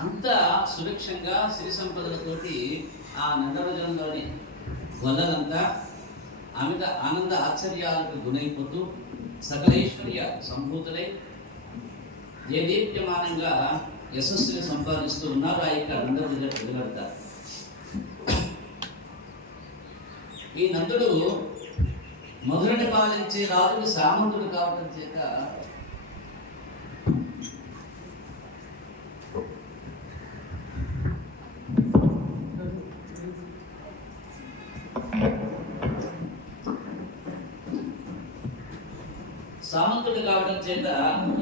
అంత సురక్షంగా సిరి సంపదలతోటి ఆ నందవజనంలోని గొల్లలంతా అమిత ఆనంద ఆశ్చర్యాలకు గురైపోతూ సకలైశ్వర్య సంభూతులై దేదీప్యమానంగా యశస్సుని సంపాదిస్తూ ఉన్నారు. ఆ యొక్క నందవజన ప్రజలంటారు. ఈ నందుడు మధురని పాలించే రాజుని సామంతుడు కావడం చేత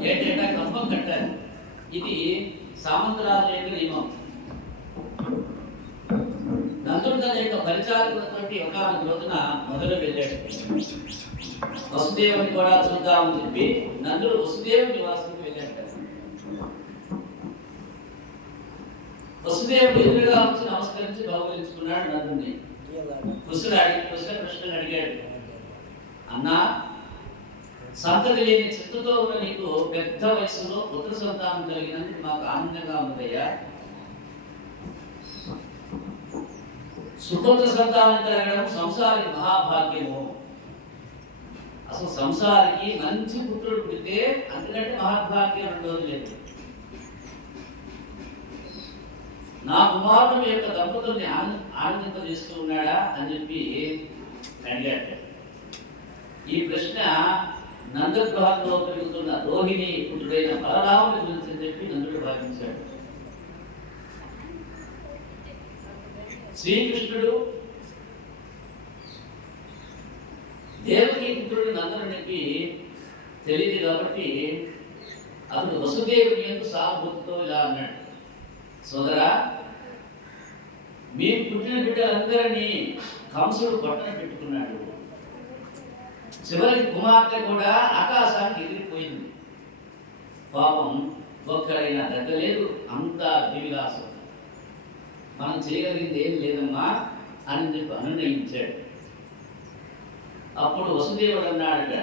ఏటేటా కంపం కట్టారు. ఇది సామంతరాజు యొక్క నియమం. నందుడు తన యొక్క పరిచారకులతోటి ఒక రోజున మొదలు వెళ్ళాడు. వసుదేవుని కూడా చూద్దామని చెప్పి నందుడు వసుదేవుని నివాసానికి వెళ్ళాడు. వసుదేవుడు ఎదురుగా వచ్చి నమస్కరించి గౌరవించుకున్నాడు నందుడిని. కృష్ణుని అడిగాడు, అన్నా, సంతతి లేని చిత్తుతో ఉన్న నీకు పెద్ద వయసులో పుత్ర సంతానం కలిగినందుకు మాకు ఆనందంగా ఉందయ్యా. సుపుత్ర సంతానం కలగడం సంసారికి మహాభాగ్యము. అసలు సంసారికి మంచి పుత్రుడు పుడితే అందుకంటే మహాభాగ్యం రెండోది లేదు. నా కుమారుడు యొక్క దంపతుల్ని ఆనందింపజేస్తూ ఉన్నాడా అని చెప్పి అడిగాడు. ఈ ప్రశ్న నందగృహంలో పెరుగుతున్న రోహిణి పుత్రుడైన బలరాముని గురించి చెప్పి నందుడు భావించాడు. శ్రీకృష్ణుడు దేవకీ పుత్రుడు నందనునికి తెలియదు కాబట్టి అతడు వసుదేవుని యొక్క సానుభూతితో ఇలా అన్నాడు, సోదరా, మీరు పుట్టిన బిడ్డలందరినీ కంసుడు పట్టణ పెట్టుకున్నాడు. చివరికి కుమార్తె కూడా ఆకాశానికి ఎగిరిపోయింది. పాపం ఒక్కడైనా దగ్గలేదు, అంతా దివిలాసం. మనం చేయగలిగింది ఏం లేదమ్మా అని చెప్పి అనునయించాడు. అప్పుడు వసుదేవుడు అన్నాడట,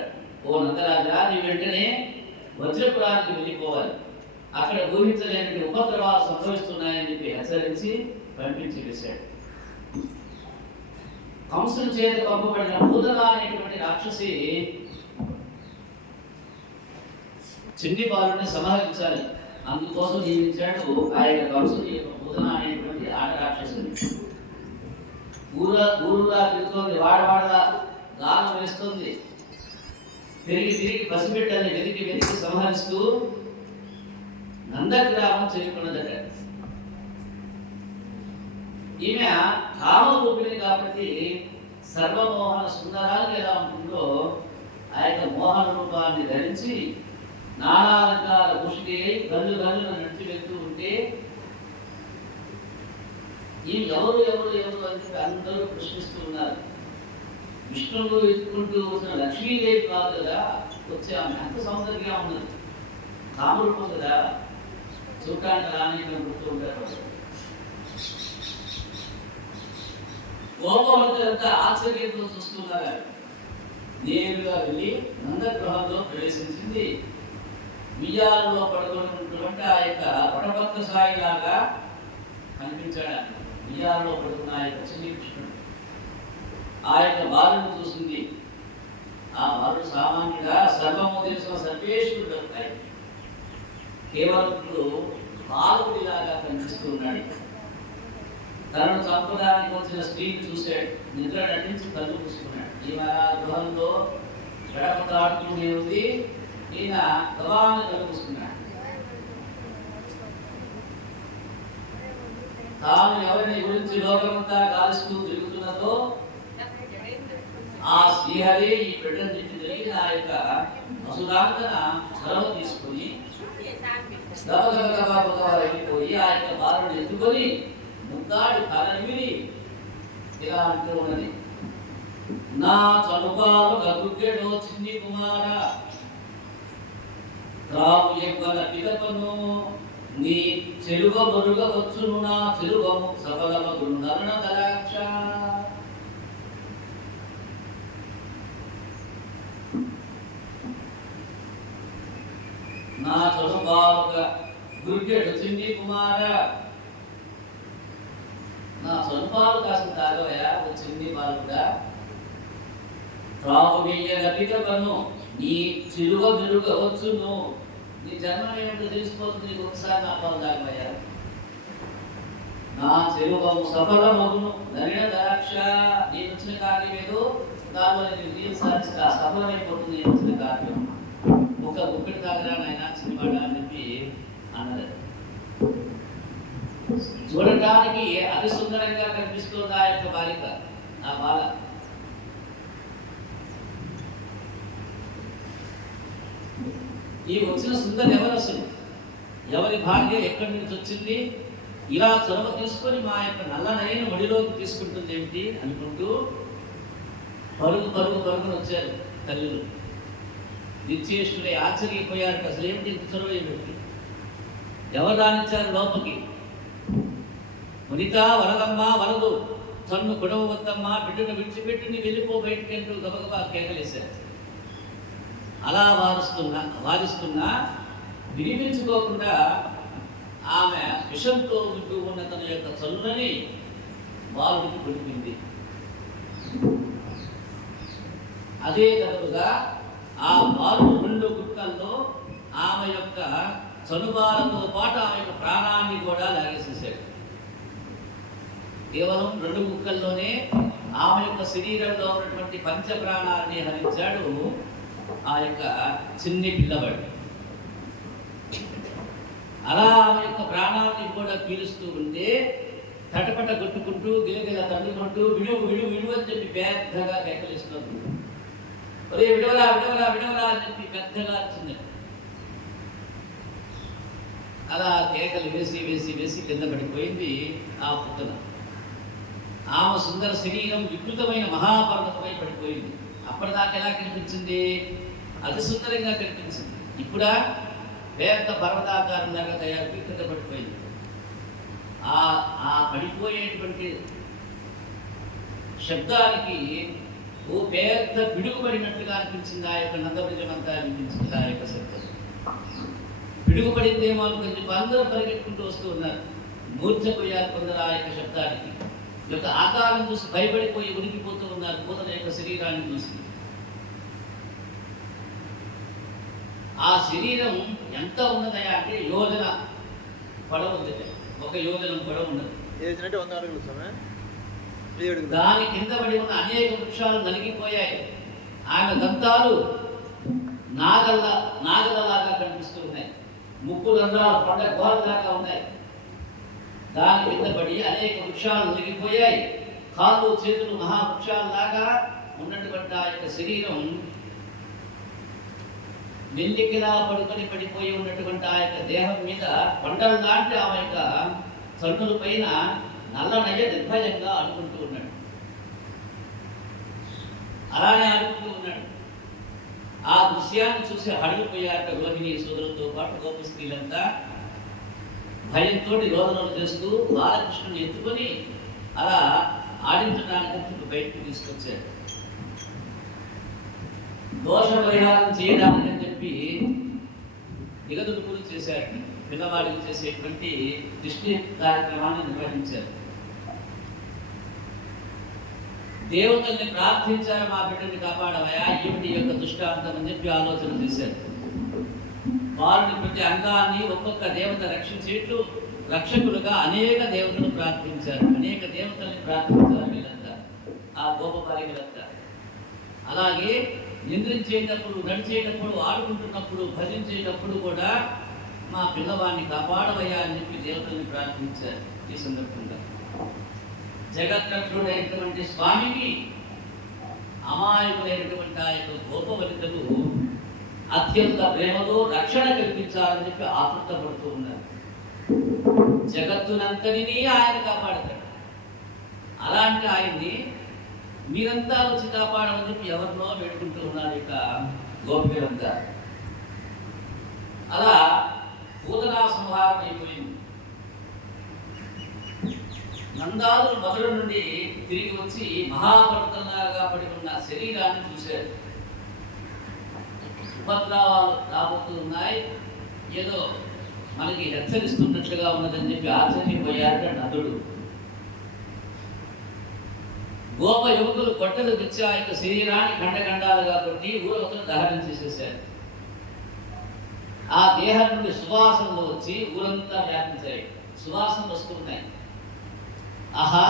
ఓ నందరాజా, నీ వెంటనే వజ్రపురానికి వెళ్ళిపోవాలి. అక్కడ ఊహించలేని ఉపద్రవాలు సంభవిస్తున్నాయని చెప్పి హెచ్చరించి పంపించి వేశాడు. కంసుని చేత పంపబడిన పూతన అనేటువంటి రాక్షసి చిన్ని బాలుని సంహరించాలి. అందుకోసం నియమించాడు ఆయన కంసుని యొక్క పూతన అనేటువంటి ఆట రాక్షసుని. ఊరుగా తిరుగుతోంది, వాడవాడలా గానం వేస్తుంది. తిరిగి పసిబిడ్డని వెతికి సంహరిస్తూ నందగ్రామం చేరుకున్నదట. ఈమె కామరూపిణి కాబట్టి సర్వమోహన సుందరాలు ఎలా ఉంటుందో ఆ యొక్క మోహన రూపాన్ని ధరించి నానాలంకార భూషితి గల్లు నడిచి వెళ్తూ ఉంటే ఈ ఎవరు అని అందరూ ప్రశ్నిస్తూ ఉన్నారు. విష్ణువు ఎత్తుకుంటూ వచ్చిన లక్ష్మీదేవి కాదు కదా వచ్చే ఆమె అంత సౌందర్యంగా ఉన్నది, కామరూపం కదా, చూడటానికి రాని గుర్తూ ఉంటారు. గోపవంతులంతా ఆశ్చర్యంతో చూస్తున్నారు. నేరుగా వెళ్ళి నందగృహంలో ప్రవేశించింది. విజయాలలో పడుకున్నటువంటి ఆ యొక్క వటపత్ర సాయిలాగా కనిపించాడు. విజయాలలో పడుకున్న ఆ యొక్క శ్రీకృష్ణుడు ఆ యొక్క బాలుని చూసింది. ఆ బాలుడు సామాన్యుడా సర్వము తెలిసిన సర్వేశ్వరుడు అవుతాయి. కేవలం బాలుడిలాగా కనిపిస్తూ ఉన్నాడు. తనను చంపడానికి వచ్చిన స్త్రీని చూశాడు. నిద్ర నటించి కళ్ళు పూసుకున్నాడు. ఈమె గృహంలో గడప తాడుతూనే ఉంది. ఈయన గవాన్ని కళ్ళు పూసుకున్నాడు. తాను ఎవరిని గురించి లోకమంతా గాలిస్తూ తిరుగుతున్నదో ఆ శ్రీహరి ఈ బిడ్డను తిట్టి జరిగిన ఆ యొక్క అసురాంతన చొరవ తీసుకుని గబగబా వెళ్ళిపోయి ఆ యొక్క బాలుని ఎత్తుకొని ముద్దాడి తలనిమిరి ఇలా అంటూ ఉన్నది, నా చనుపాలు గగుడ్డెడో చిన్ని కుమార, తావు ఎవ్వల పిదపను నీ చెరువ బొరుగవచ్చును, నా చెరువము సఫలమగు నరణ దలాక్ష. నా చనుపాలుగా గురికెడు చిన్ని కుమార నా సొంపాలు కాసిన తాగవయా వచ్చింది బాలుడా త్రాగుమీయ లభిక కను నీ తిరుగవచ్చును నీ జన్మ ఏమిటో తెలిసిపోతుంది నీకు ఒకసారి నా పాలు తాగవయ్యా నా చెరువము సఫలమగును ధనిన ద్రాక్ష నేను వచ్చిన కార్యం ఏదో దానివల్ల నేను సాధిస్తా సఫలమైపోతుంది నేను వచ్చిన కార్యం ఒక గుప్పిడి తాగరా నాయన చిన్నవాడ అని చెప్పి అన్నది. చూడటానికి అతి సుందరంగా కనిపిస్తుంది ఆ యొక్క బాలిక ఆ బాల. ఈ వచ్చిన సుందరి ఎవరు అసలు? ఎవరి భార్య ఎక్కడి నుంచి వచ్చింది? ఇలా చొరవ తీసుకొని మా యొక్క నల్లనైన ఒడిలోకి తీసుకుంటుంది ఏమిటి అనుకుంటూ పరుగును వచ్చారు తల్లులు. నిశ్చేష్టులై ఆశ్చర్యపోయారు. అసలు ఏమిటి ఇంత చొరవ ఏమిటి? ఎవరు రానిచ్చారు లోపలికి? వనిత వరదమ్మ వరదు తన్ను గొడవ వద్దమ్మ బిడ్డను విడిచిపెట్టి వెళ్ళిపో బయటికి అంటూ గబగబా కేకలేశారు. అలా వారిస్తున్నా వినిపించుకోకుండా ఆమె విషంతో ఉంటూ ఉన్న తన యొక్క చల్లులని బాలుడికి కొడిపింది. అదే తరపుగా ఆ బాలుడు 2 గుక్కల్లో ఆమె యొక్క చనుబాలతో పాటు ఆమె యొక్క ప్రాణాన్ని కూడా లాగేసేసాడు. కేవలం 2 గుక్కల్లోనే ఆమె యొక్క శరీరంలో ఉన్నటువంటి పంచ ప్రాణాలని హరించాడు ఆ యొక్క చిన్ని పిల్లవాడు. అలా ఆమె యొక్క ప్రాణాన్ని కూడా పీలుస్తూ ఉంటే తటపట కొట్టుకుంటూ గిలగిల తన్నుకుంటూ విడువు అని చెప్పి పెద్దగా కేకలిస్తుంది. ఒరే విడవరా అని చెప్పి పెద్దగా వచ్చింది. అలా కేకలు వేసి కింద పడిపోయింది ఆ పుట్టన. ఆమె సుందర శరీరం వికృతమైన మహాపర్వతమై పడిపోయింది. అప్పటిదాకా ఎలా కనిపించింది? అతి సుందరంగా కనిపించింది. ఇప్పుడా పెద్ద పర్వతాకారంలాగా తయారు కింద పడిపోయింది. ఆ పడిపోయేటువంటి శబ్దానికి ఓ పెద్ద పిడుగుపడినట్లుగా అనిపించింది. ఆ యొక్క నందబ్రజమంతా అనిపించింది. ఆ యొక్క శబ్దం పిడుగుపడిందేమో అనుకుని అందరూ పరిగెట్టుకుంటూ వస్తూ ఉన్నారు. మూర్ఛపోయారు కొందరు ఆ యొక్క శబ్దానికి. యొక్క ఆకారం చూసి భయపడిపోయి ఉనికిపోతూ ఉన్నారు పూతన యొక్క శరీరాన్ని చూసి. ఆ శరీరం ఎంత ఉన్నదయా అంటే యోజన పొడవు ఉంది. 1 యోజనం పొడవు ఉన్నది. దాని కింద పడి ఉన్న అనేక వృక్షాలు నలిగిపోయాయి. ఆమె దంతాలు నాగలలాగా కనిపిస్తూ ఉన్నాయి. ముక్కు రంధ్రాలు పండ గోడలాగా ఉన్నాయి. దాని కింద పడి అనేక వృక్షాలు నలిగిపోయాయి. కాళ్ళు చేతులు మహావృక్షాలలాగా ఉన్నటువంటి ఆ యొక్క శరీరం మెల్లికిలా పడిపోయి ఉన్నటువంటి ఆ యొక్క దేహం మీద కొండలు లాంటి ఆ యొక్క చన్నుల పైన నల్లనయ్య నిర్భయంగా ఆడుకుంటూ ఉన్నాడు. అలానే ఆడుకుంటూ ఉన్నాడు. ఆ దృశ్యాన్ని చూసి హడిగిపోయాక రోహిణి సోదరులతో పాటు గోప స్త్రీలంతా భయంతో రోదనలు చేస్తూ బాలకృష్ణుని ఎత్తుకొని అలా ఆడించడానికి బయటకు తీసుకొచ్చారు. దోష పరిహారం చేయడానికి అని చెప్పి దిగదుడుపులు చేశారు. పిల్లవాడికి చేసేటువంటి దృష్టి కార్యక్రమాన్ని నిర్వహించారు. దేవతల్ని ప్రార్థించారు, మా బిడ్డని కాపాడవయా, ఏమిటి యొక్క దుష్టాంతం అని చెప్పి ఆలోచన చేశారు. వారిని ప్రతి అంగాన్ని ఒక్కొక్క దేవత రక్షించేట్లు రక్షకులుగా అనేక దేవతలు ప్రార్థించారు. అనేక దేవతల్ని ప్రార్థించారు వీళ్ళంతా, ఆ గోప బాలికలంతా. అలాగే నిద్రించేటప్పుడు, నడిచేటప్పుడు, ఆడుకుంటున్నప్పుడు, భజించేటప్పుడు కూడా మా పిల్లవాడిని కాపాడవయ్యా అని చెప్పి దేవతల్ని ప్రార్థించారు. ఈ సందర్భంగా జగద్రక్షుడైనటువంటి స్వామికి అమాయకులైనటువంటి ఆ యొక్క గోపవనితలు అత్యంత ప్రేమతో రక్షణ కల్పించాలని చెప్పి ఆతృతపడుతూ ఉన్నారు. జగత్తునంతటినీ ఆయన కాపాడతాడు. అలాంటి ఆయన్ని మీరంతా వచ్చి కాపాడమని చెప్పి ఎవరినో వేడుకుంటూ ఉన్నారు ఇక గోపికలంతా. అలా పూతనా సంహారం అయిపోయింది. నందాదులు మొదలు నుండి తిరిగి వచ్చి మహాపర్వతంలాగా పడి ఉన్న శరీరాన్ని చూశారు. ఉపద్రవాలు రాబోతూ ఉన్నాయి. ఏదో మనకి హెచ్చరిస్తున్నట్లుగా ఉన్నదని చెప్పి ఆశ్చర్యపోయారట నదుడు. గోప యువకులు కొట్టలు తెచ్చి ఆ యొక్క శరీరాన్ని ఖండఖండాలుగా కొట్టి ఊరవతను దహనం చేసేసారు. ఆ దేహం నుండి సువాసనలు వచ్చి ఊరంతా వ్యాపించాయి. సువాసనలు వస్తున్నాయి. ఆహా,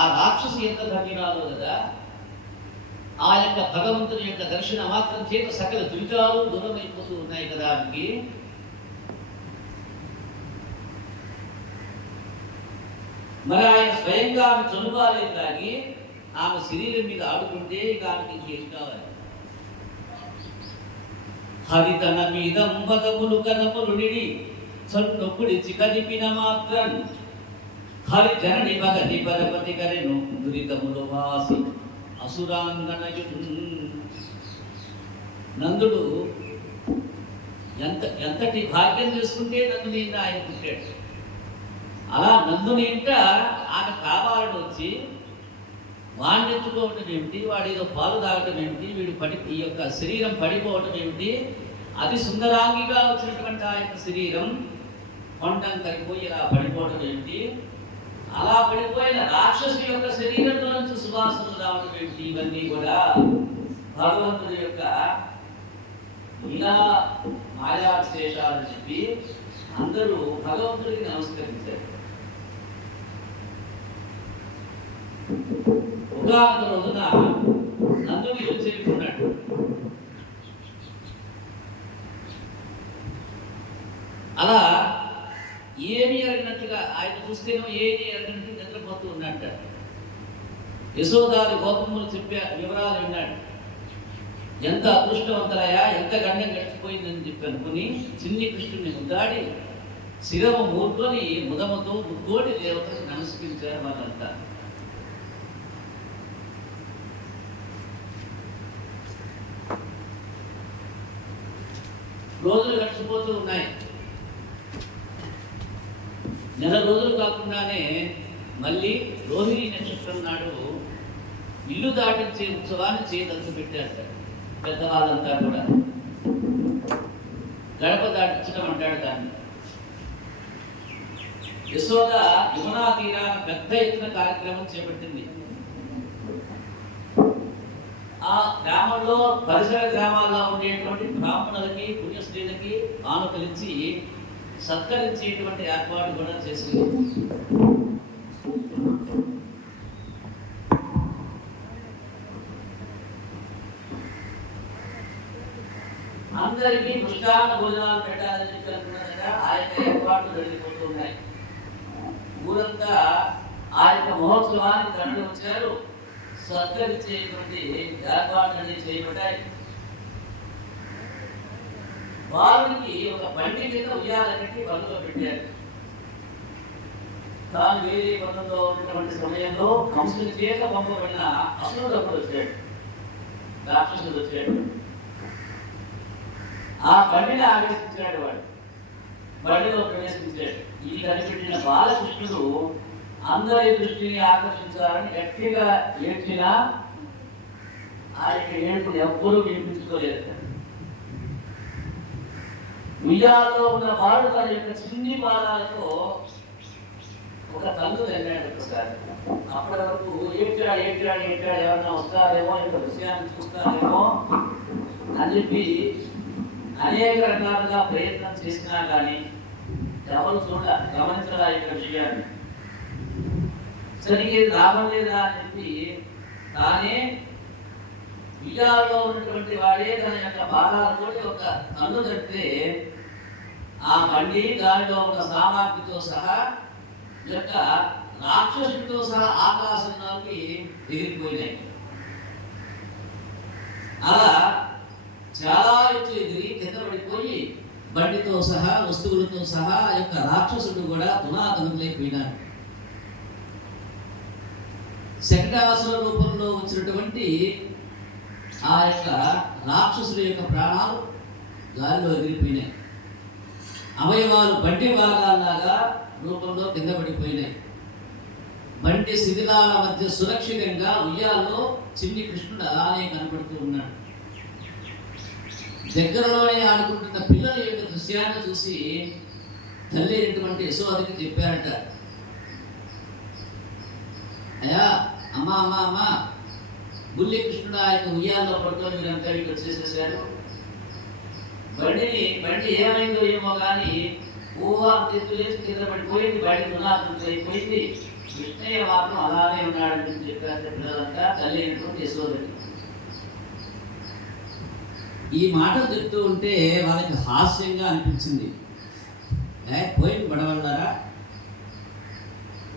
ఆ రాక్షసి ఎంత ధన్యురాలు కదా! ఆ యొక్క భగవంతుని యొక్క దర్శన మాత్రం చేత సకల దురితాలు దూరం అయిపోతూ ఉన్నాయి కదా ఆమెకి. మరి ఆయన స్వయంగా ఆమె చనుబాలేదు తాగి ఆమె శరీరం మీద ఆడుకుంటే ఇక ఆమెకి ఇంకేం కావాలి? హరితన మీదంబదములు కనములు నిడి సొన్నొప్పుడి చికదిపిన మాత్రం హరి జనని భగతి పరపతి కరెను దురితములు వాసి అసురాంగనయుడు. నందుడు ఎంతటి భాగ్యం చేసుకుంటే నందుని ఇంట ఆయన పుట్టాడు. అలా నందుని ఇంట ఆమె కావాలని వచ్చి వాడిని ఎత్తుకోవటం ఏమిటి, వాడు ఏదో పాలు తాగటం ఏమిటి, వీడు ఈ యొక్క శరీరం పడిపోవటం ఏమిటి, అది సుందరాంగిగా వచ్చినటువంటి ఆ యొక్క శరీరం కొండం తగ్గిపోయి ఇలా పడిపోవటం ఏమిటి, అలా పడిపోయిన రాక్షసు యొక్క శరీరంలో నుంచి సువాసనలు రావటం ఏమిటి, ఇవన్నీ కూడా భగవంతుడి యొక్క ఇలా మాయా విశేషాలని చెప్పి అందరూ భగవంతుడికి నమస్కరించారు. ఉదాహరణ రోజున నందుని చెప్పుకున్నాడు. అలా ఏమి ఎరగినట్టుగా ఆయన చూస్తేనో ఏమి ఎరగినట్టు నిద్రపోతూ ఉన్నట్ట. యశోదాది గోపములు చెప్పే వివరాలు విన్నాడు. ఎంత అదృష్టవంతులయా, ఎంత గండం గడిచిపోయిందని చెప్పి అనుకుని చిన్ని కృష్ణుని ముద్దాడి శిరము మూర్కొని ముదముతో ముగ్గోటి దేవతకు నమస్కరించారు వాళ్ళంతా. రోజులు గడిచిపోతూ ఉన్నాయి. నెల రోజులు కాకుండానే మళ్ళీ రోహిణి నక్షత్రం నాడు ఇల్లు దాటించే ఉత్సవాన్ని చేయదలుచు పెట్టారు పెద్దవాళ్ళంతా కూడా. గడప దాటించడం అంటాడు దాన్ని. యశోద యమునా తీరాన పెద్ద ఎత్తున కార్యక్రమం చేపట్టింది. ఆ గ్రామంలో పరిసర గ్రామాల్లో ఉండేటువంటి బ్రాహ్మణులకి పుణ్యశ్రీలకి ఆనుకరించి సత్కరించేటువంటి ఏర్పాటు కూడా చేసింది. అందరికీ పుష్కాల భోజనాలు పెట్టాలని చెప్పి అనుకున్నాక ఆ యొక్క ఏర్పాట్లు జరిగిపోతున్నాయి. ఊరంతా ఆ యొక్క మహోత్సవాన్ని తరలి వచ్చారు. సత్కరించేటువంటి ఏర్పాట్లన్నీ చేయబడ్డాయి. వారికి ఒక బండి కింద ఉయ్యాలన్నింటి పనులు పెట్టారు. తాను వేరే పనుల్లో ఉన్నటువంటి సమయంలో కంసుని చేత పంపబడిన అసురుడు అప్పుడు వచ్చాడు, రాక్షసుడు వచ్చాడు. ఆ బండిని ఆవేశించాడు. వాడు బండిలో ప్రవేశించాడు. ఈ కనిపెట్టిన బాలకృష్ణుడు అందరి దృష్టిని ఆకర్షించాలని గట్టిగా ఏడ్చినా ఆయన ఏడుపులు ఎవ్వరూ వినిపించుకోలేదు. ఉయ్యాల్లో ఉన్న వాడు తన యొక్క చిన్ని పాదాలతో ఒక తల్లు వెళ్ళాడు ఒకసారి. అప్పటి వరకు ఏడ్చాడు ఎవరన్నా వస్తారేమో, ఇంత విషయాన్ని చూస్తారేమో అని చెప్పి అనేక రకాలుగా ప్రయత్నం చేసినా కానీ ఎవరు గమనించడా యొక్క విషయాన్ని. సరిగ్గా లాభం లేదా అని చెప్పి తానే విజయాల్లో ఉన్నటువంటి వాడే తన యొక్క బాధాలతో ఒక కన్ను తడితే ఆ బండి దానిలో ఉన్న సామాగ్రితో సహా యొక్క రాక్షసుడితో సహా ఆకాశంలోకి ఎగిరిపోయినాయి. అలా చాలా ఎత్తు ఎగిరి కింద పడిపోయి బండితో సహా వస్తువులతో సహా యొక్క రాక్షసుడు కూడా తునాతనులైపోయినాడు. శకటాసుర రూపంలో వచ్చినటువంటి ఆ యొక్క రాక్షసుడి యొక్క ప్రాణాలు గాలిలో ఎగిరిపోయినాయి. అవయవాలు బండి భాగాల్లాగా రూపంలో కింద పడిపోయినాయి. బండి శిథిలాల మధ్య సురక్షితంగా ఉయ్యాల్లో చిన్ని కృష్ణుడు అలానే కనపడుతూ ఉన్నాడు. దగ్గరలోనే ఆడుకుంటున్న పిల్లల యొక్క దృశ్యాన్ని చూసి తల్లి అయినటువంటి యశోదకి చెప్పారట, అయ్యా అమ్మా అమ్మా అమ్మా, బుల్లి కృష్ణుడు ఆ యొక్క ఉయ్యాల్లో పట్టుకొని మీరంతా ఇక్కడ చేసేసారు. బండి ఏమైందో ఏమో కానీ తెత్తు లేచి కింద పడిపోయింది, బండి దునాథుడు అయిపోయింది. కృష్ణయ్య మాత్రం అలానే ఉన్నాడని చెప్పారు పిల్లలంతా తల్లి అయినటువంటి యశోదకి. ఈ మాటలు చెప్తూ ఉంటే వాళ్ళకి హాస్యంగా అనిపించింది. పోయింది బడవల్లారా,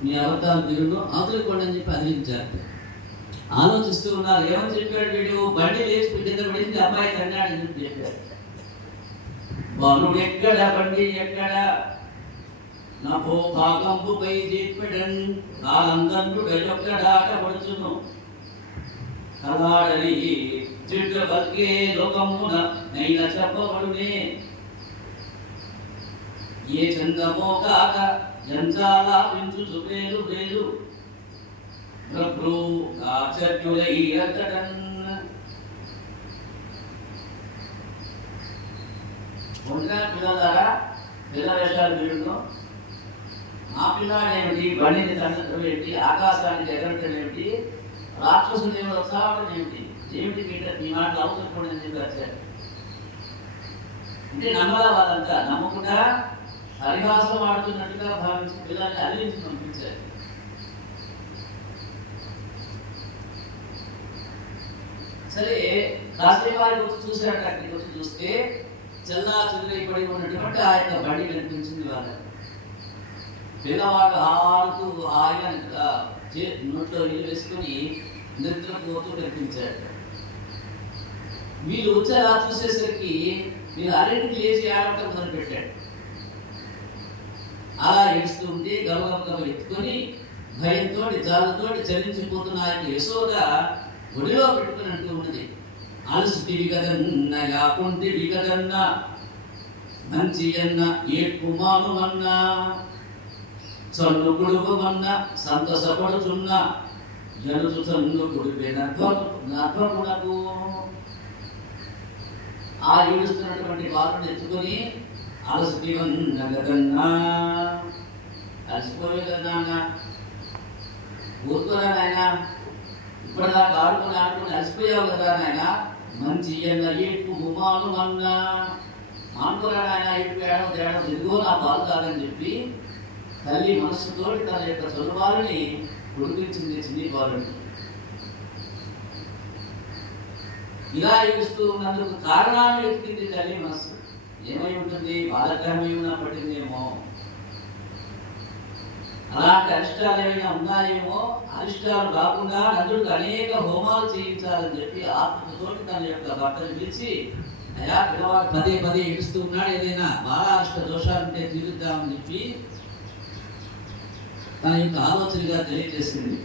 మీ అబద్ధాలు తిరుగు అవతలికోండి అని చెప్పి అదిలించారు. ఆలోచిస్తూ ఉన్నారు, ఏమని చెప్పాడు వీడు, బండి లేచి కింద పడింది, అబ్బాయి తన్నాడని చెప్పి చెప్పారు. బాలుడు ఎక్కడ, బండి ఎక్కడ, నభో భాగంబుపై చెప్పడన్ కాలందన్ను గజొక్కడాట పడుచును కలాడని జిడ్డ బతికే లోకమున నైన చెప్పబడునే ఏ చందమో కాక జంచాలా పెంచుచు వేలు వేలు ప్రభు ఆచర్యులై అంతటన్. పిల్లలారా, పిల్ల వేషాలు వీడును, ఆ పిల్లాడేమిటి, బండిని తండ్రి ఏమిటి, ఆకాశానికి ఎగరటం ఏమిటి, రాక్షసుని ఉత్సాహం ఏమిటి, ఏమిటి మీ మాటలు అవసరం అని చెప్పి వచ్చారు. అంటే నమ్మల వాళ్ళంతా నమ్మకుండా హరిహాసం ఆడుతున్నట్టుగా భావించి పిల్లల్ని అల్లించి పంపించారు. సరే కాసేపు వారికి వచ్చి చూశారట. అక్కడికి వచ్చి చూస్తే చల్లా చెదురైపడి ఉన్నటువంటి ఆ యొక్క బండి కనిపించింది వాళ్ళకి. పిల్లవాడు ఆడుతూ ఆయన నోట్లో నీళ్ళు వేసుకొని నిద్రపోతూ కనిపించాడు. వీళ్ళు వచ్చి అలా చూసేసరికి వీళ్ళు అన్నింటికి లేచి ఆడటం మొదలుపెట్టాడు. అలా ఏడుస్తూ ఉంటే గబగబ ఎత్తుకొని భయంతో జాలతో చలించిపోతున్న ఆయన యశోద ఒడిలో పెట్టుకుని అంటూ ఉన్నది, అలసిటివి కదన్న యాకుంటివి కదన్న మంచి అన్న ఏడ్పుమాను అన్నా చన్ను గుడుగుమన్న సంతసపడుచున్న జనుసు చన్ను గుడిపే నర్భమునకు. ఆ ఏడుస్తున్నటువంటి బాలుని ఎత్తుకొని అలసిటివన్న కదన్నా, అలసిపోయే కదా ఊరుకోరా నాయన, ఇప్పటిదాకా ఆడుకొని అలసిపోయావు కదా నాయన, మంచి అన్న ఏడ్పు గుమాను అన్నా, మానుకోరా నాయన, ఏడ్పు ఏడవ తేడం ఎదుగో నా బాలు కాదని చెప్పి తల్లి మనస్సుతో తన యొక్క చదువాలని ఉడికించింది చిన్ని బాలుని. ఇలా ఏడుస్తూ ఉన్నందుకు కారణాన్ని వెతికింది తల్లి మనస్సు. ఏమై ఉంటుంది, బాలగ్రహం ఏమైనా పట్టిందేమో, అలాంటి అరిష్టాలు ఏమైనా ఉన్నాయేమో, అరిష్టాలు కాకుండా నందుడికి అనేక హోమాలు చేయించాలని చెప్పి ఆత్మతో తన యొక్క భర్తను పిలిచి, అయా పిల్లవాడు పదే పదే ఏడుస్తూ ఉన్నాడు, ఏదైనా బాలారిష్ట దోషాలుంటే తీరుద్దామని చెప్పి తన యొక్క ఆలోచనగా తెలియజేసింది.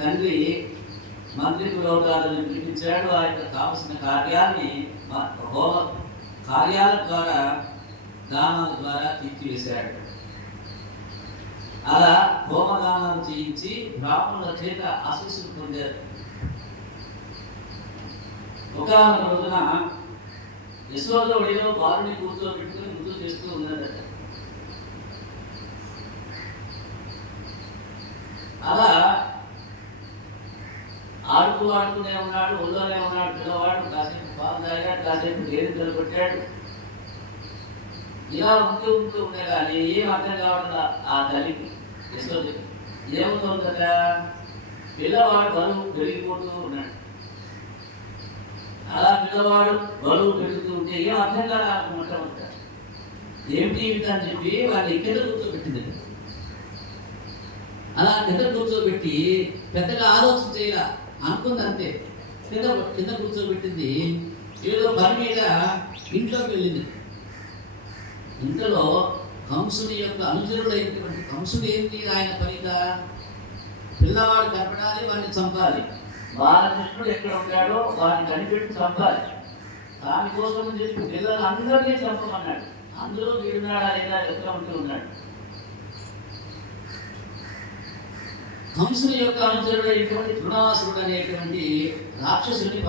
తండ్రి మంత్రి పురోగాలను పిలిపించాడు. ఆ యొక్క కావలసిన కార్యాన్ని హోమ కార్యాల ద్వారా దానాల ద్వారా తీర్చివేశాడు. అలా హోమదానాలు చేయించి బ్రాహ్మణుల చేత ఆశీస్సులు పొందారు. ఒక రోజున యశోద ఒడిలో బాలుని కూర్చోబెట్టుకుని ముద్దు చేస్తూ ఉన్నదట. అలా ఆడుతూనే ఉన్నాడు, ఒళ్ళోనే ఉన్నాడు పిల్లవాడు. కాసేపు పాలు తాగాడు, కాసేపు గేదెలు కొట్టాడు. ఇలా ఉంటూ ఉండే కానీ ఏం అర్థం కావట్లా ఆ తల్లికి యశోదకి. ఏమవుతుందట, పిల్లవాడు బరువు పెరిగిపోతూ ఉన్నాడు. అలా పిల్లవాడు బరువు పెరుగుతూ ఉంటే ఏం అర్థం కాదనుకుంటా ఏమిటి అని చెప్పి వాడిని కింద కూర్చోబెట్టింది. అలా కింద కూర్చోబెట్టి పెద్దగా ఆలోచన చేయాల అనుకుంది అంతే. కింద కూర్చోబెట్టింది. ఏదో పని మీద ఇంట్లోకి వెళ్ళింది. ఇంతలో కంసుని యొక్క అనుచరుడైనటువంటి కంసుడు ఏంటి ఆయన పనిగా, పిల్లవాడు కనపడాలి, వాడిని చంపాలి. బాలకృష్ణుడు ఎక్కడ ఉంటాడో వాడిని కనిపెట్టి చంపాలి. దానికోసం చెప్పి పిల్లలు అందరినీ చంపమన్నాడు. అందులో వీడున్నాడా లేదా ఎక్కడ ఉంటూ ఉన్నాడు. కంసుని యొక్క అనుచరుడైనటువంటి తృణాసురుడు అనేటువంటి రాక్షసుని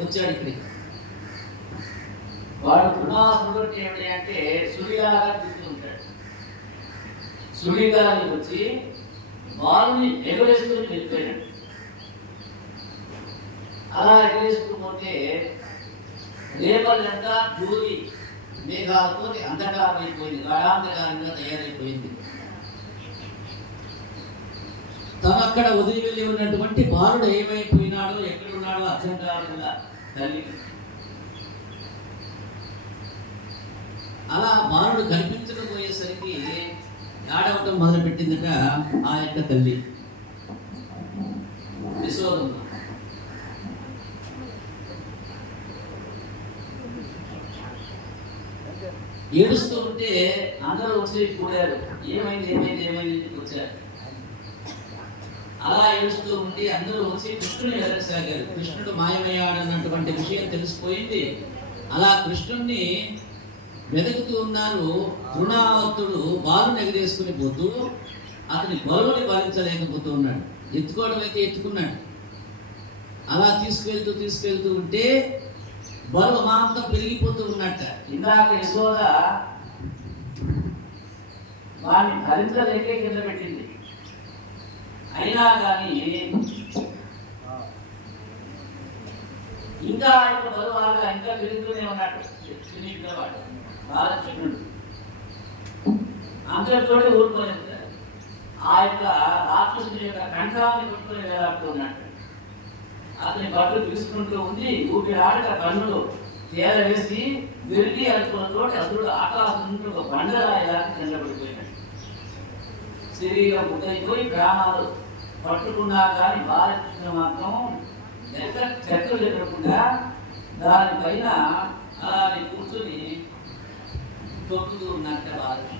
వచ్చాడు ఇక్కడికి. వాడు తృణాసురుడు ఏమిటి అంటే సూర్యలాగా తిరుగుతూ ఉంటాడు. సుడిగాలి వచ్చి బాలుని ఎగరేసుకుని వెళ్ళిపోయాడు. అలా ఎగరేసుకుపోతే రేపలంతా ధూళి మేఘాలతో అంధకారం అయిపోయింది, గాఢాంధకారంగా తయారైపోయింది. తనక్కడ వదిలి వెళ్ళి ఉన్నటువంటి బాలుడు ఏమైపోయినాడో ఎక్కడున్నాడో అర్థం కాకుండా తల్లి. అలా బాలుడు కనిపించకపోయేసరికి ఆడవటం మొదలు పెట్టిందట ఆ యొక్క తల్లి యశోదమ్మ. ఏడుస్తూ ఉంటే అందరూ వచ్చి కూడారు, ఏమైంది ఏమైంది ఏమైంది వచ్చారు. అలా ఏడుస్తూ ఉంటే అందరూ వచ్చి కృష్ణుని వెతకసాగారు. కృష్ణుడు మాయమయ్యాడన్నటువంటి విషయం తెలిసిపోయింది. అలా కృష్ణుణ్ణి వెతుకుతూ ఉన్నారు. తృణావతుడు బాలుని ఎగరేసుకుని పోతూ అతని బరువుని భరించలేకపోతూ ఉన్నాడు. ఎత్తుకోవడం అయితే ఎత్తుకున్నాడు. అలా తీసుకెళ్తూ ఉంటే బరువు మాత్రం పెరిగిపోతూ ఉన్నట్ట. ఇందాక యశోద వాడిని భరించలేకే కింద పెట్టింది. అయినా కానీ ఇంకా ఆయన బరువు ఇంకా పెరుగుతూనే ఉన్నాడు. చిన్నవాడు బాగా చిన్నుడు అంతటితో ఊరుకోలేదు. ఆ యొక్క రాక్షసుని యొక్క కంఠాన్ని కొట్టుకుని వేలాడుతూ ఉన్నాడు. అతని బట్టలు తీసుకుంటూ ఉంది. ఊపిరాడక కన్నులు తేల వేసి విరిగి అనుకున్నతో అసలు ఆకాశం నుండి ఒక బండరాయిలాగా కింద పడిపోయినాడు. శరీరం ముద్దయిపోయి ప్రాణాలు పట్టుకున్నా కానీ బాలకృష్ణ మాత్రం చెక్కలు చెప్పకుండా దానిపైన అలానే కూర్చొని తొక్కుతూ ఉన్నట్ట బాలకృష్ణ.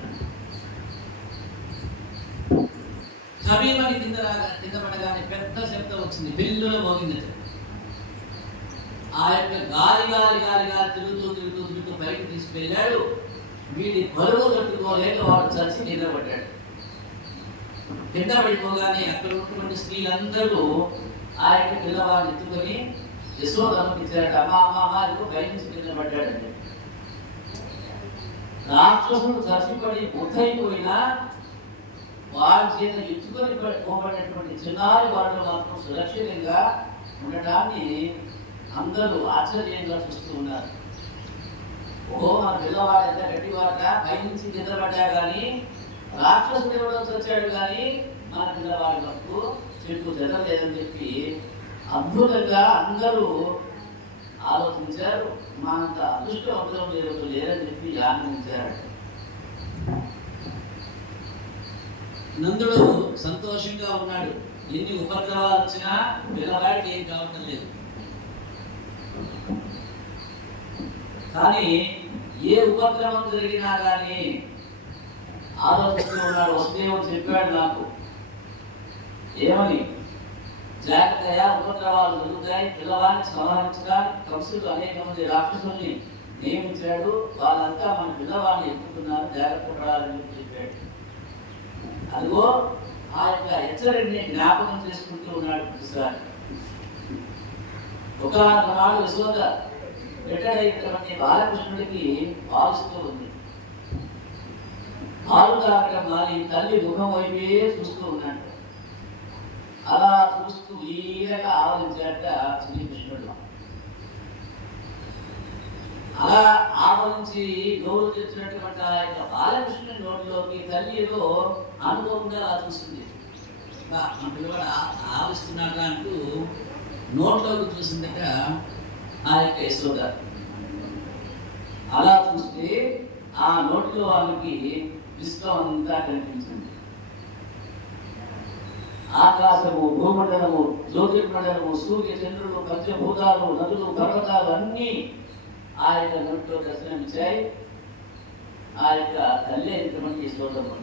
సమీపని కింద పడగానే పెద్ద శబ్దం వచ్చింది, పెళ్ళులో మోగింది. ఆ యొక్క గాలి తిరుగుతూ బయటకు తీసుకెళ్ళాడు. వీడి బరువు తట్టుకోలేక వాడు చచ్చి నిద్రపడ్డాడు. కింద పడిపోగానే అక్కడ ఉన్నటువంటి స్త్రీలందరూ ఆ యొక్క పిల్లవాడిని ఎత్తుకొని యశోదమ్మకి ఇచ్చారట. అమ్మా బయట నుంచి కింద పడ్డాడండి. రాక్షసుడు చచ్చిపడి బుద్ధైపోయినా వారి చేత ఎత్తుకొని పోబడినటువంటి చిన్నారి వాళ్ళు మాత్రం సురక్షితంగా ఉండటాన్ని అందరూ ఆశ్చర్యంగా చూస్తూ ఉన్నారు. మన పిల్లవాడు ఎంత గట్టివాట, పైనుంచి నిద్రపడ్డా కానీ రాక్షసుడు ఎవడో వచ్చాడు కానీ మన పిల్లవాడి వరకు చెట్టు జరగలేదని చెప్పి అద్భుతంగా అందరూ ఆలోచించారు. మనంత అదృష్టవంతులు లేరని చెప్పి ఆనందించారు. నందుడు సంతోషంగా ఉన్నాడు. ఎన్ని ఉపద్రవాలు వచ్చినా పిల్లవాడికి ఏం కావటం లేదు. కానీ ఏ ఉపద్రవం జరిగినా కానీ ఆలోచిస్తూ ఉన్నాడు. వసుదేవుడు చెప్పాడు నాకు, ఏమని, జాగ్రత్తగా ఉపద్రవాలు జరుగుతాయి, పిల్లవాడిని సంహరించగా. కంసుడు అనేక మంది రాక్షసుల్ని నియమించాడు, వాళ్ళంతా మన పిల్లవాడిని ఎత్తుకున్నారు, జాగ్రత్త పడాలని చెప్పాడు. అదిగో ఆ యొక్క హెచ్చరికని జ్ఞాపకం చేసుకుంటూ ఉన్నాడు ప్రతిసారి. ఒకనాడు యశోద పెట్టడైనటువంటి బాలకృష్ణుడికి పాలుస్తూ ఉంది. పాలు తాగడం మాని తల్లి ముఖం వైపే చూస్తూ ఉన్నాడు. అలా చూస్తూ ఈరగా ఆవరించాట శ్రీకృష్ణుడు. అలా ఆవరించి నోరు తెచ్చినటువంటి ఆ యొక్క బాలకృష్ణుడి నోటిలోకి తల్లిలో అనుభవంగా చూసింది. మన పిల్లవాడు ఆవిస్తున్నాడు అంటూ నోట్లోకి చూసిందట ఆ యొక్క యశోద. అలా చూస్తే ఆ నోట్లో వాళ్ళకి విశ్వం అంతా కనిపించింది. ఆకాశము, భూమండలము, జ్యోతిర్మండలము, సూర్య చంద్రుడు, పంచభూతాలు, నదులు, పర్వతాలు అన్నీ ఆ యొక్క నోట్లో దర్శనమిచ్చాయి. ఆ యొక్క తల్లి ఎంతమంది యశోదమ్మ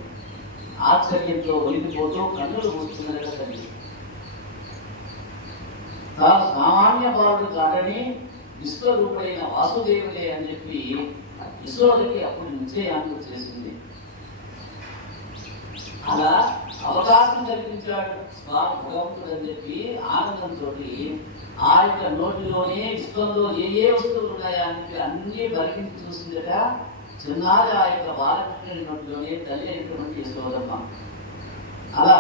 ఆశ్చర్యంతో ఒలిగిపోతూ కన్నులు మూస్తున్నది తల్లి. తాను సామాన్య బాలుడు కాదని విశ్వరూపుడైన వాసుదేవుడే అని చెప్పి యశోదకి అప్పటి నుంచే అనుభవం చేసింది. అలా అవకాశం కల్పించాడు స్వామి భగవంతుడు అని చెప్పి ఆనందంతో ఆ యొక్క నోటిలోనే విశ్వంలో ఏ వస్తువులు ఉన్నాయా అని చెప్పి అన్నీ పరిగించి చూసిందట చిన్నారి ఆ యొక్క బాలకృష్ణుని నోటిలోనే తల్లి అయినటువంటి యశోదమ్మ. అలా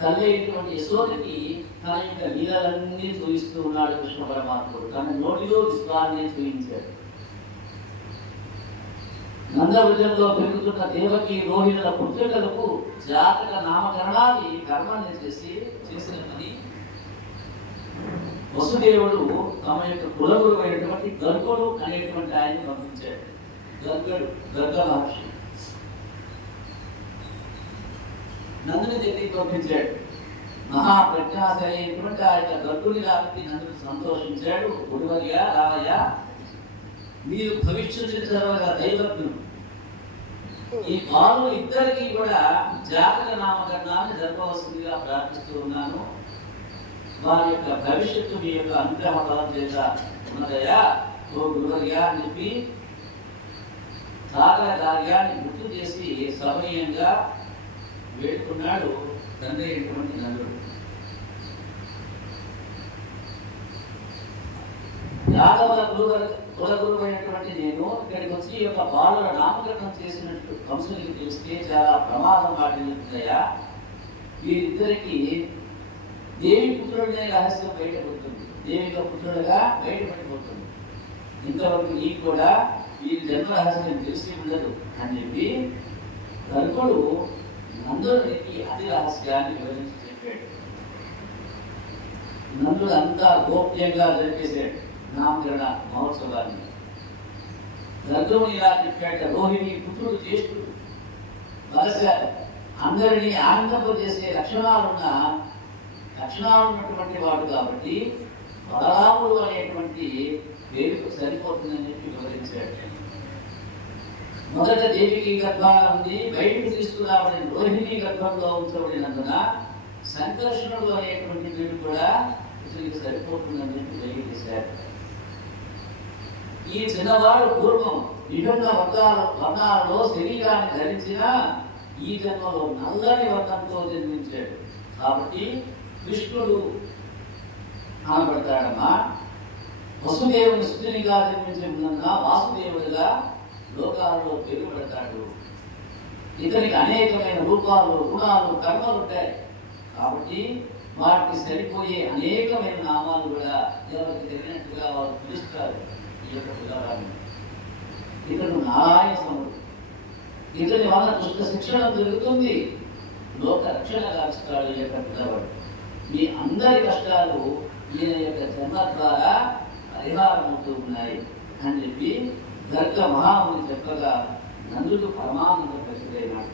తల్లి అయినటువంటి యశోదకి తన యొక్క లీలలన్నీ చూపిస్తూ ఉన్నాడు కృష్ణ పరమాత్ముడు. తన నోటిలో విశ్వాన్ని చూపించాడు. నందవృజంలో పెరుగుతున్న దేవకి రోహిణుల పుత్రికలకు జాతక నామకరణాన్ని కర్మాన్ని చేసిన పని వసుదేవుడు తమ యొక్క కులగురు అయినటువంటి గర్గుడు అనేటువంటి ఆయన్ని పంపించాడు. గర్గ మహర్షి నందుని దగ్గరికి పంపించాడు. మహాప్రజ్ఞాశాలి అయినటువంటి ఆ యొక్క గర్గుని కాబట్టి నందుడు సంతోషించాడు. గురువర్య రామయ్య, మీరు భవిష్యత్తు దైవజ్ఞుడు. ఈ బాలు ఇద్దరికి కూడా జాతక నామకరణాన్ని జరపవలసిందిగా ప్రార్థిస్తూ ఉన్నాను. వారి యొక్క భవిష్యత్తు మీ యొక్క అనుగ్రహ బలం చేత ఉన్నదయా ఓ గురువర్య అని చెప్పి సాగర కార్యాన్ని గుర్తు చేసి సమయంగా వేడుకున్నాడు తండ్రి అయినటువంటి నందుడు. యాదవ కులగురు అయినటువంటి నేను ఇక్కడికి వచ్చి ఈ యొక్క బాలుల నామకరణం చేసినట్టు కంసునికి తెలిస్తే చాలా ప్రమాదం వాటిల్లుతుందయా. వీరిద్దరికి దేవి పుత్రుడనే రహస్యం బయటపడుతుంది, దేవిక పుత్రుడుగా బయటపడిపోతుంది. ఇంతవరకు నీకు కూడా వీరి జన్మ రహస్యం తెలిసి ఉండదు అని చెప్పి గర్గుడు నందుడికి అతి రహస్యాన్ని వివరించి చెప్పాడు. నందుడు అంతా గోప్యంగా జరిపేశాడు నామకరణ మహోత్సవాన్ని. గర్గుడు ఇలా చెప్పాడు, రోహిణి పుత్రుడు జ్యేష్ఠుడు, బలశాలి, అందరినీ ఆనందింపజేసే లక్షణాలు ఉన్నటువంటి వాడు కాబట్టి బలరాముడు అనేటువంటి పేరుకు సరిపోతుందని చెప్పి వివరించాడు. మొదట దేవికి గర్భంగా ఉంది, బయటకు తీసుకురాబడిన రోహిణి గర్భంలో ఉంచబడినందున సంకర్షణుడు అనేటువంటి పేరు కూడా ఇతనికి సరిపోతుందని చెప్పి తెలియజేశారు. ఈ చిన్నవాడు పూర్వం విభిన్న వర్ణాలలో శరీరాన్ని ధరించిన ఈ జన్మలో నల్లని వర్ణంతో జన్మించాడు కాబట్టి కృష్ణుడు అనబడతాడమ్మా. వసుదేవుని సుతునిగా జన్మించిన వాసుదేవుడిగా లోకాలలో పేరుపడతాడు. ఇతనికి అనేకమైన రూపాలు, గుణాలు, కర్మలు ఉంటాయి కాబట్టి వాటికి సరిపోయే అనేకమైన నామాలు కూడా ఎవరికి తెలియనట్టుగా వారు పిలుస్తారు. ఈ యొక్క పిల్లవాడిని ఇతడు నారాయణ సముడు, ఇతని వల్ల దుష్ట శిక్షణ జరుగుతుంది, లోక రక్షణ గావిస్తాడు ఈ యొక్క పిల్లవాడు. మీ అందరి కష్టాలు ఈయన యొక్క జన్మ ద్వారా పరిహారం అవుతూ ఉన్నాయి అని చెప్పి గర్గ మహాముని చెప్పగా నందుడు పరమానంద ప్రసిద్ధైనాడు.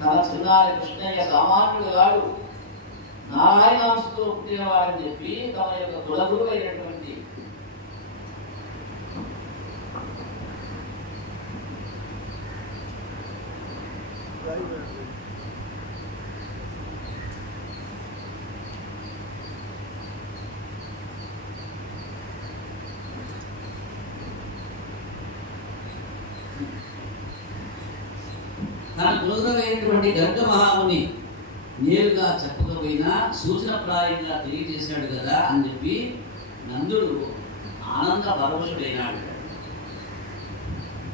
తన చిన్నారి కృష్ణయ్య సామాన్యుడు వాడు, నారాయణాంశతో పుట్టినవాడని చెప్పి తమ యొక్క కులగురు అయినటువంటి తన కులగురువైనటువంటి గర్గ మహాముని నేరుగా చెప్పకపోయినా సూచనప్రాయంగా తెలియజేశాడు కదా అని చెప్పి నందుడు ఆనంద పరవశుడైనాడు.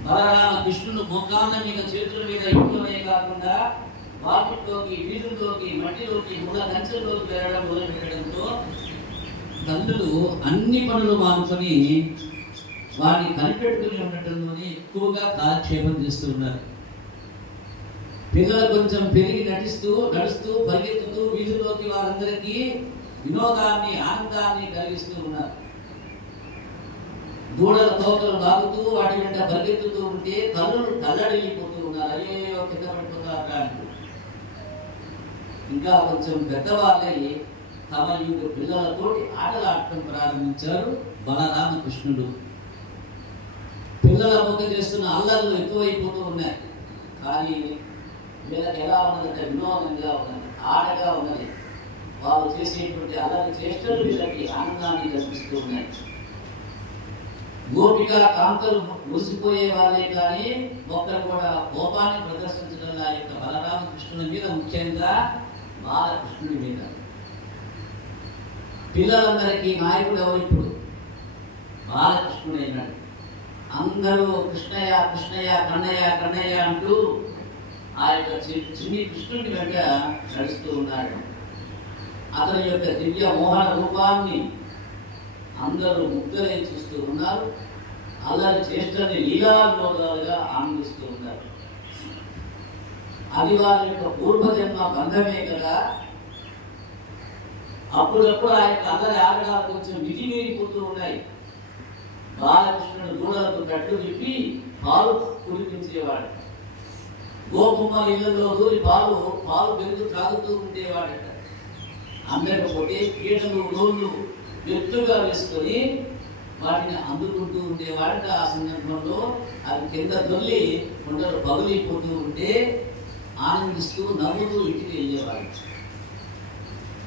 బలరామ కృష్ణుడు మోకాళ్ళ మీద, చేతుల మీద, ఇంట్లోనే కాకుండా వాకిట్లోకి, వీధుల్లోకి, మట్టిలోకి, ముళ్ళ కంచెల్లోకి వెళ్ళడం మొదలుపెట్టడంతో తల్లులు అన్ని పనులు మానుకొని వారిని కనిపెట్టుకుని ఉండటంలోనే ఎక్కువగా కాలక్షేపం చేస్తూ ఉన్నారు. పిల్లలు కొంచెం పెరిగి నడుస్తూ పరిగెత్తుతూ వీధుల్లోకి వారందరికీ వినోదాన్ని, ఆనందాన్ని కలిగిస్తూ ఉన్నారు. దూడల తోకలు లాగుతూ వాటి వెంట పరిగెత్తుతూ ఉంటే తల్లులు తల్లడిల్లిపోతూ ఉన్నారు. అయ్యో కింద పడిపోతారు అంటూ. ఇంకా కొంచెం పెద్దవాళ్ళై తమ యొక్క పిల్లలతోటి ఆటలాడటం ప్రారంభించారు బలరామకృష్ణుడు. పిల్లల మొక్క చేస్తున్న అల్లర్లు ఎక్కువైపోతూ ఉన్నాయి. కానీ వీళ్ళకి ఎలా ఉన్నదంటే వినోదంగా ఉన్నది, ఆటగా ఉన్నది. వాళ్ళు చేసేటువంటి అల్లరి చేష్టలు వీళ్ళకి ఆనందాన్ని కల్పిస్తూ ఉన్నాయి. గోపిక కాంతలు మురిసిపోయే వాళ్ళే కానీ ఒక్కరు కూడా కోపాన్ని ప్రదర్శించడం యొక్క బలరామకృష్ణుని మీద, ముఖ్యంగా బాలకృష్ణుడి మీద. పిల్లలందరికీ నాయకుడు ఎవరు ఇప్పుడు? బాలకృష్ణుడు అయినాడు. అందరూ కృష్ణయ్య కృష్ణయ్య కన్నయ్య కన్నయ్య అంటూ ఆ యొక్క చిన్ని కృష్ణుడి వెంట నడుస్తూ ఉన్నాడు. అతని యొక్క దివ్య మోహన రూపాన్ని అందరూ ముగ్ధులై చూస్తూ ఉన్నారు. అల్లరి చేష్టని లీలాలోగాలుగా ఆనందిస్తూ ఉన్నారు. అది వారి యొక్క పూర్వజన్మ బంధమే కదా. అప్పుడప్పుడు ఆ యొక్క అల్లరి ఆగడాలు కొంచెం మితిమీరిపోతూ ఉన్నాయి. బాలకృష్ణుడు దూడలకు కట్లు విప్పి పాలు కురిపించేవాడు. గోపుమ్మ ఇళ్లలో దూరి పాలు పెరుగు త్రాగుతూ ఉండేవాడట. అందరికపోతే పీటలు రోళ్ళు ఎత్తుగా వేసుకొని వాటిని అందుకుంటూ ఉండేవాడట. ఆ సందర్భంలో అది కింద దొల్లి కొండలు పగులిపోతూ ఉంటే ఆనందిస్తూ నవ్వుతూ ఇంటికి వెళ్ళేవాడు.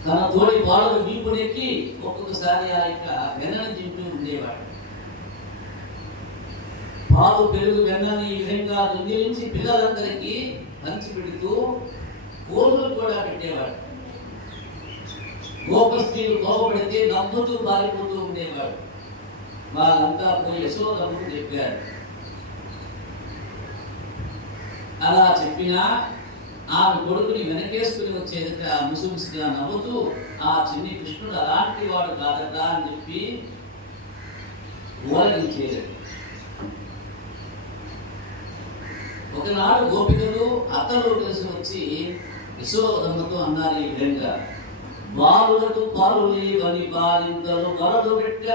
తన తోడి పాలు వీపుడెక్కి ఒక్కొక్కసారి ఆ యొక్క వెన్నను తింటూ ఉండేవాడు. పాలు పెరుగు వెన్నని ఈ విధంగా దొంగిలించి పిల్లలందరికీ పంచి పెడుతూ కోళ్ళు కూడా పెట్టేవాడు. గోపస్త్రీలు కోపపడితే నవ్వుతూ పారిపోతూ ఉండేవాడు. వాళ్ళంతా పోయి యశోదమ్మకు చెప్పారు. అలా చెప్పినా ఆమె కొడుకుని వెనకేసుకుని వచ్చేదట ముసుముసుగా నవ్వుతూ ఆ చిన్ని కృష్ణుడు అలాంటి వాడు కాదట అని చెప్పి ఊరగించేది. ఒకనాడు గోపికలు అత్తలు కలిసి వచ్చి యశోదమ్మతో అన్నారు ఈ విధంగా, బాలులకు పాలు లేవని బాలింతలు వరదు పెట్ట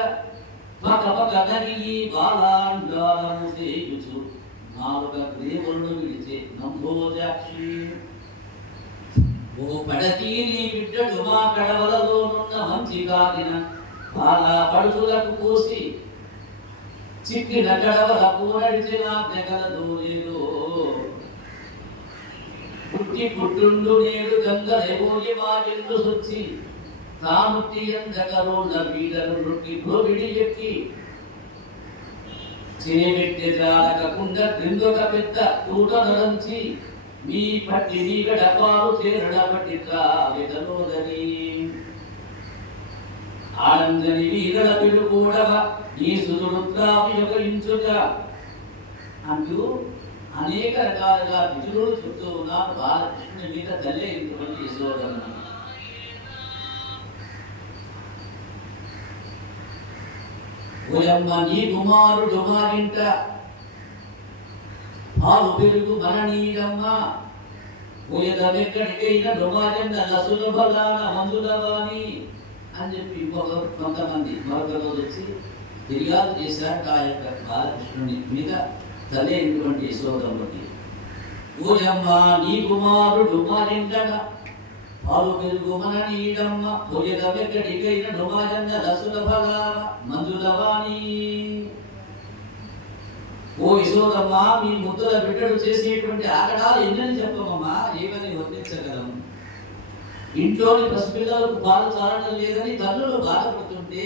పక పక నరిగి బాలాండాలను సేయుచు నాలుక దేవుళ్ళు విడిచే నంబోజాక్షి. ఓ పడతీ నీ బిడ్డడు మా కడవలలోనున్న మంచి కాదిన బాలా పడుతులకు పోసి చిక్కిన కడవలకు నడిచిన జగలదో లేదో. పుట్టి పుట్టుండు నేడు గంగలేబోయి మా ఇల్లు సొచ్చి తాముట్టి ఎందకరోళ్ళ బీడలు రొట్టి భోగిడి ఎక్కి చేపెట్టె జాడకకుండా క్రిందొక పెద్ద తూట నడంచి మీ పట్టి నీ గడపాలు చేరడబట్టిట్లా వెదలోదని ఆనందని వీరడ పిడుకూడవ నీ సుదురుద్రావి యొక్క ఇంచుగా అంటూ అనేక రకాలుగా విధులు చెప్తూ ఉన్నారు. బాలకృష్ణుని మీద తల్లే ఇటువంటి యశోదమ్మ. ఓయమ్మ నీ కుమారుడు మారింట పాలు పెరుగు మననీయమ్మ. ఓయదెక్కడికైనా రుమాజన్న లసులభలాన మందులవాణి అని చెప్పి కొంతమంది మరొక రోజు వచ్చి ఫిర్యాదు చేశారు ఆ యొక్క బాలకృష్ణుని మీద తల్లిటువంటి యశోదమ్మకి. ఓయమ్మ నీ కుమారుడు మారింటన పాలు పెరుగు మననీయమ్మ. ఓయదెక్కడికైనా రుమాజన్న లసులభలాన మందులవాణి. ఓ యశోదమ్మ, మీ ముద్దుల బిడ్డడు చేసేటువంటి ఆగడాలు ఎన్నని చెప్పమమ్మా, ఏమని వర్ణించగలం. ఇంట్లోని పసిపిల్లలకు పాలు చాలటం లేదని తల్లులు బాధపడుతుంటే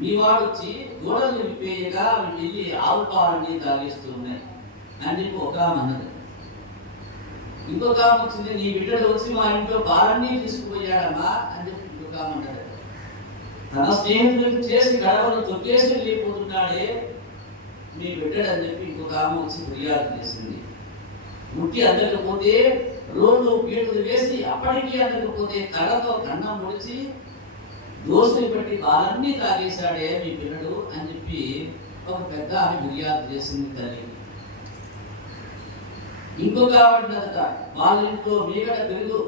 మీ వాడు వచ్చి గోడలు విప్పేయగా వెళ్ళి ఆవు పాలని తాగిస్తూ ఉన్నాయి అని చెప్పి ఒక ఆమె అన్నది. ఇంకొక ఆమె వచ్చింది, నీ బిడ్డడు వచ్చి మా ఇంట్లో పాలన్నీ తీసుకుపోయాడమ్మా అని చెప్పి ఇంకొక ఆమె అన్నది. తన స్నేహితులకు చేసి గడవలు తొక్కేసి వెళ్ళిపోతున్నాడే మీ బిడ్డడు అని చెప్పి ఇంకొక ఆమె వచ్చి ఫిర్యాదు చేసింది. ముట్టి అందకపోతే రోడ్లు పీటలు వేసి అప్పటికీ అందకపోతే కళ్ళతో కన్నం ముడిచి దోసులు పెట్టి పాలన్నీ తాగేశాడే మీ పిల్లడు అని చెప్పి ఒక పెద్ద ఆమె ఫిర్యాదు చేసింది తల్లి. ఇంకొక ఆవిడట వాళ్ళ ఇంట్లో మీగడ పెరుగు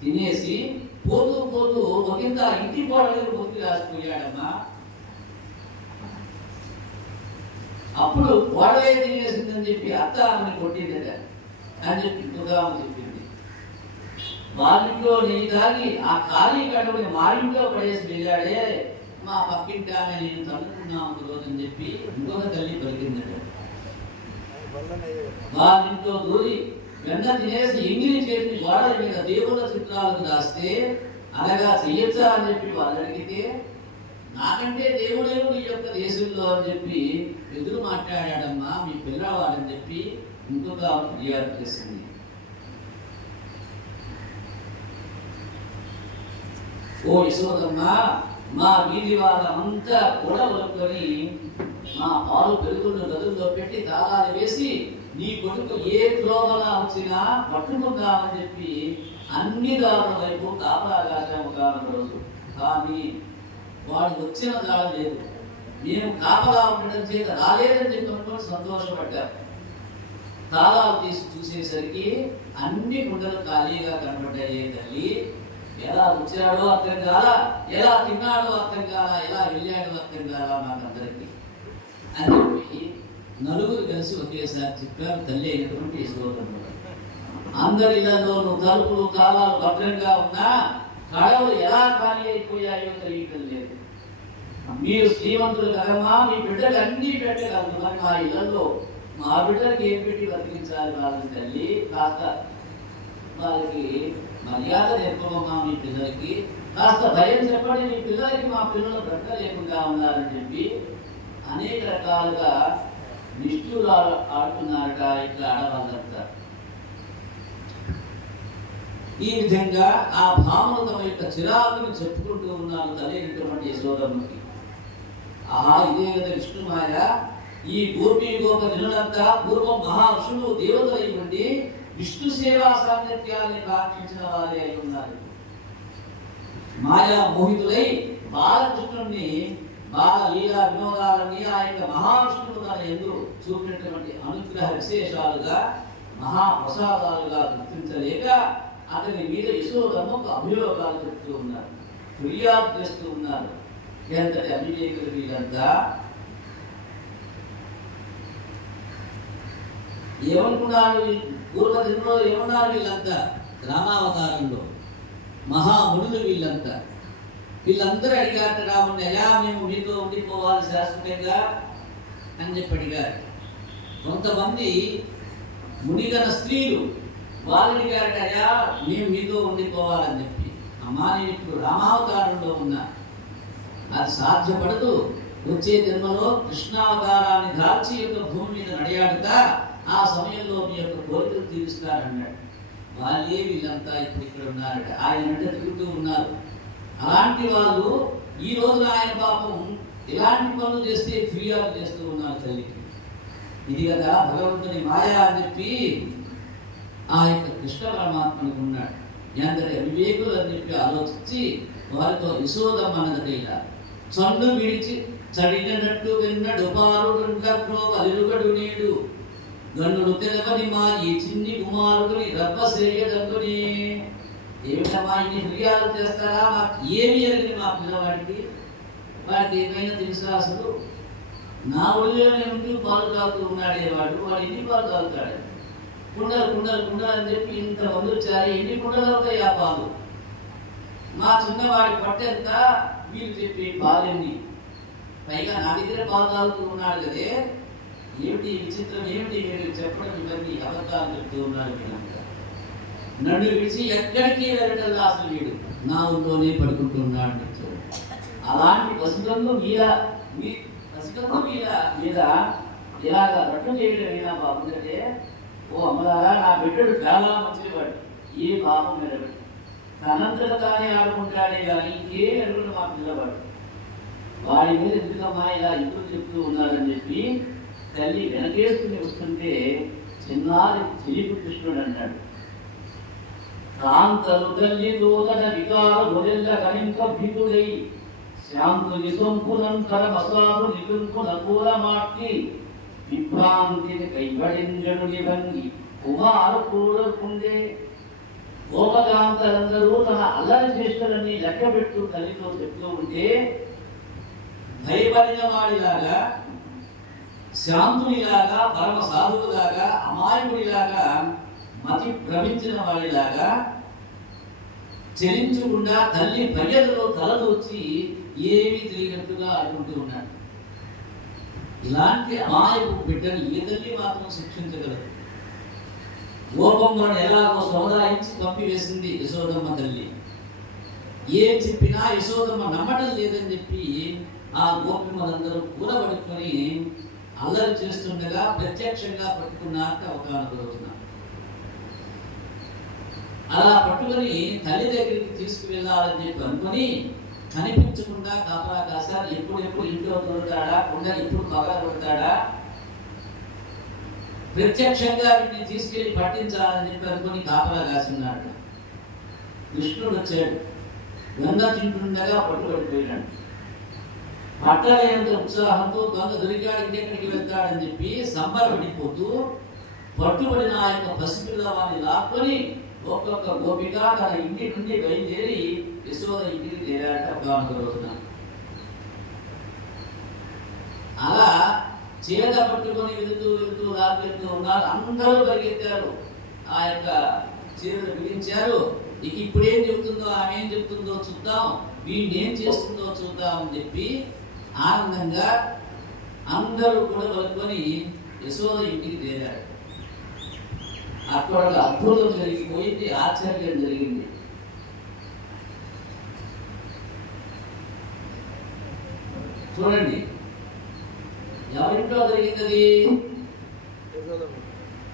తినేసి పోతూ పోతూ ఒకంత ఇంటి గోడలకు పొత్తి రాసిపోయాడమ్మా. అప్పుడు గోడలే తినేసిందని చెప్పి అత్త ఆమెను కొట్టిందట అని చెప్పి ఇంకొక ఆమె చెప్పింది. వాళ్ళింట్లో నెయ్యి తాగి ఆ ఖాళీ కడుపుని మా ఇంట్లో పడేసి వెళ్ళాడే మా పక్కింటి ఆమె నేను తన్నుకున్నాం ఒక రోజు అని చెప్పి ఇంకొక తల్లి పలికిందట. వాళ్ళింట్లో దూరి వెన్న తినేసి ఎంగిలి చేసి గోడల మీద దేవుళ్ళ చిత్రాలకు రాస్తే అనగా చెయ్యొచ్చా అని చెప్పి వాళ్ళు అడిగితే నాకంటే దేవుడేవుడు ఈ యొక్క దేశంలో అని చెప్పి ఎదురు మాట్లాడాడమ్మా మీ పిల్లవాడని చెప్పి ఇంకొక ఫిర్యాదు చేసింది. ఓ యశోదమ్మ, మా వీధి వాళ్ళంతా కూడా వలుకొని మా పాలు పెరుగున్న గదుల్లో పెట్టి తాళాలు వేసి నీ కొడుకు ఏ త్రోవన వచ్చినా పట్టుకుందామని చెప్పి అన్ని దారుల వైపు కాపలా కాసాము రోజు. కానీ వాడు వచ్చిన దారి లేదు. మేము కాపలా ఉండడం చేత రాలేదని చెప్పి అనుకుని సంతోషపడ్డారు. తాళాలు తీసి చూసేసరికి అన్ని కుండలు ఖాళీగా కనబడ్డాయి. తల్లి ఎలా వచ్చాడో అర్థం కాల, ఎలా తిన్నాడో అర్థం కాల, ఎలా వెళ్ళాడో అర్థం కాల మాకందరికి అని చెప్పి నలుగురు కలిసి ఒకేసారి చెప్పారు. తల్లి అయినటువంటి యశోదమ్మ, అందరి ఇళ్లలోనూ తలుపులు తాళాలు భద్రంగా ఉన్నా కడవలు ఎలా ఖాళీ అయిపోయాయో తెలియటం లేదు. మీరు శ్రీమంతులు కదమ్మా, మీ బిడ్డలు అన్ని పెట్టగలరు, మరి మా ఇళ్లలో మా బిడ్డలకి ఏం పెట్టి బతికించాలి వాళ్ళని తల్లి, కాస్త వాళ్ళకి మర్యాద నేర్పమమ్మా, మీ పిల్లలకి కాస్త భయం చెప్పండి, మీ పిల్లలకి మా పిల్లలు బ్రతక లేకుండా ఉన్నారని చెప్పి అనేక రకాలుగా నిష్ఠూరాలు ఆడుతున్నారట ఇట్లా ఆడవాళ్ళంతా. ఈ విధంగా ఆ భామలు తమ యొక్క చిరాకుని చెప్పుకుంటూ ఉన్నారు తల్లినటువంటి యశోదమ్మకి. ఆహా, ఇదే కదా విష్ణుమాయ, ఈ గోపీ గోప జనులంతా పూర్వం మహారుషులు దేవతలు అయి ఉండి విష్ణు సేవా సాంగత్యాన్ని కాక్షించిన వారే అయి ఉన్నారు. మాయా మోహితులై బాలకృష్ణుని బాల లీలా వినోదాలని ఆ యొక్క మహావిష్ణువు తన ఎందు చూపినటువంటి అనుగ్రహ విశేషాలుగా మహాప్రసాదాలుగా గుర్తించలేక అతని మీద యశోదమ్మకు అభియోగాలు చెప్తూ ఉన్నారు, ఫిర్యాదు చేస్తూ ఉన్నారు. ఎంతటి అభిషేకులు వీళ్ళంతా ఏమనుకున్నారు? పూర్వజన్మలో ఏమన్నారు వీళ్ళంతా? రామావతారంలో మహామునులు వీళ్ళంతా. వీళ్ళందరూ అడిగారు రాముని, అయ్యా మేము మీతో ఉండిపోవాలి శాశ్వతంగా అని చెప్పి అడిగారు. కొంతమంది మునిగన స్త్రీలు వాళ్ళు అడిగారట, అయ్యా మేము మీతో ఉండిపోవాలని చెప్పి. అమ్మా, నేను ఇప్పుడు రామావతారంలో ఉన్నా, అది సాధ్యపడదు. వచ్చే జన్మలో కృష్ణావతారాన్ని దాల్చి యొక్క భూమి మీద నడియాడుతా ఆ సమయంలో మీ యొక్క కోరికలు తీరుస్తారన్నాడు. వాళ్ళే వీళ్ళంతా ఇప్పుడు ఇక్కడ ఉన్నారట, ఆయన అంటే తిరుగుతూ ఉన్నారు. అలాంటి వాళ్ళు ఈ రోజున ఆయన పాపం ఇలాంటి పనులు చేస్తే ఫిర్యాదు చేస్తూ ఉన్నారు తల్లికి. ఇది కదా భగవంతుని మాయా అని చెప్పి ఆ యొక్క కృష్ణ పరమాత్మనికి ఉన్నాడు. ఎంతటి అవివేకులు అని చెప్పి ఆలోచించి వారితో యశోదమ్మ అన్నదట, ఇలా చండు విడిచి చడినట్టు విన్నడు పారుడు అలిరుగడు నీడు గన్నుడు తెలవని మా ఈ చిన్ని కుమారుడిని రబ్బశ్రేయదంతుని. ఏమిటమ్మా ఇన్ని ఫిర్యాదు చేస్తారా? మాకు ఏమి ఎరగని మా పిల్లవాడికి, వాడికి ఏమైనా తెలుసా? అసలు నా ఒడిలోనే ఉంటూ పాలు తాగుతూ ఉన్నాడే వాడు ఎన్ని పాలు తాగుతాడు? కుండలు కుండలు కుండలు అని చెప్పి ఇంత మంది వచ్చారు, ఎన్ని కుండలు అవుతాయి ఆ పాలు? మా చిన్నవాడి పట్టెంత, వీళ్ళు చెప్పి పాలెన్ని, పైగా నా దగ్గర పాలు తాగుతూ ఉన్నాడు కదే. ఏమిటి విచిత్రం, ఏమిటి మీరు చెప్పడం, ఇవన్నీ అబద్ధాలు చెప్తూ ఉన్నారు. వీళ్ళంతా నన్ను విడిచి ఎక్కడికి వెళ్ళటల్లా అసలు వీడు నా ఊళ్ళోనే పడుకుంటున్నాడు. అలాంటి పసిగందు మీద ఇలాగ రట్టు చేయడం అయినా బాగుందంటే, ఓ అమ్మలారా, నా బిడ్డడు చాలా మంచివాడు, ఏ పాపం నిలబడి తనంతట తానే ఆడుకుంటాడే కానీ ఇంకే అడుగుడు మా పిల్లవాడు, వాడి మీద ఎందుకమ్మా ఇలా ఇప్పుడు చెప్తూ ఉన్నారని చెప్పి తల్లి వెనకేసుకుని వస్తుంటే చిన్నారి చిలిపి కృష్ణుడు అంటాడు, కాంతలు తల్లి దూతన వికార గొరెల్ల కనింక భీతుడై శాంతుని సొంపునంతర మసాలు నిపుంపు నకూల మాట్టి విభ్రాంతిని కైబడింజనుని భంగి కుమారు కూడకుండే. గోపకాంతలందరూ తన అల్లరి చేష్టలన్నీ లెక్క పెట్టు తల్లితో చెప్తూ ఉంటే భయపడిన వాడిలాగా, శాంతునిలాగా, పరమ సాధువులాగా, అమాయకుడిలాగా, మతి భ్రమించిన వాడిలాగా చెలించకుండా తల్లి భయలో తలదూర్చి ఏమీ తెలియనట్టుగా ఆడుకుంటూ ఉన్నాడు. ఇలాంటి అమాయకు బిడ్డను ఏ తల్లి మాత్రం శిక్షించగలదు? గోపమ్మను ఎలాగో సముదాయించి పంపివేసింది యశోదమ్మ తల్లి. ఏం చెప్పినా యశోదమ్మ నమ్మటం లేదని చెప్పి ఆ గోపిమ్మలందరూ కూరబడుకొని అల్లరి చేస్తుండగా ప్రత్యక్షంగా పట్టుకున్నాక ఒకనొక రోజున అలా పట్టుకొని తల్లి దగ్గరికి తీసుకువెళ్ళాలని చెప్పి అనుకుని కనిపించకుండా కాపలా కాస్తారు. ఎప్పుడెప్పుడు ఇంట్లో దొరుకుతాడా, కుండ ఇప్పుడు పగల కొడతాడా, ప్రత్యక్షంగా వీటిని తీసుకెళ్లి పట్టించాలని చెప్పి అనుకుని కాపలా కాసున్నాడు. కృష్ణుడు వచ్చాడు, గంగ తింటుండగా పట్టుబడిపోయినాడు. పట్టలేనంత ఉత్సాహంతో దొంగ దొరికాడు, ఇంకెక్కడికి వెళ్తాడని చెప్పి సంబరపడిపోతూ పట్టుబడిన ఆ యొక్క పసిపిల్లవాడిని లాక్కొని ఒక్కొక్క గోపిక తన ఇంటి నుండి బయలుదేరి యశోద ఇంటికి చేరాట ఒకనొక రోజున. అలా చేత పట్టుకొని వెళుతూ లాక్కెళ్తూ ఉన్నారు. అందరూ పరిగెత్తారు, ఆ యొక్క చీరలు బిగించారు. ఇక ఇప్పుడేం చెబుతుందో, ఆమె ఏం చెబుతుందో చూద్దాం, వీడిని ఏం చేస్తుందో చూద్దాం అని చెప్పి ఆనందంగా అందరూ కూడా పలుకొని యశోద ఇంటికి చేరారు. అక్కడ అద్భుతం జరిగిపోయింది, ఆశ్చర్యం జరిగింది. చూడండి, ఎవరింట్లో జరిగింది?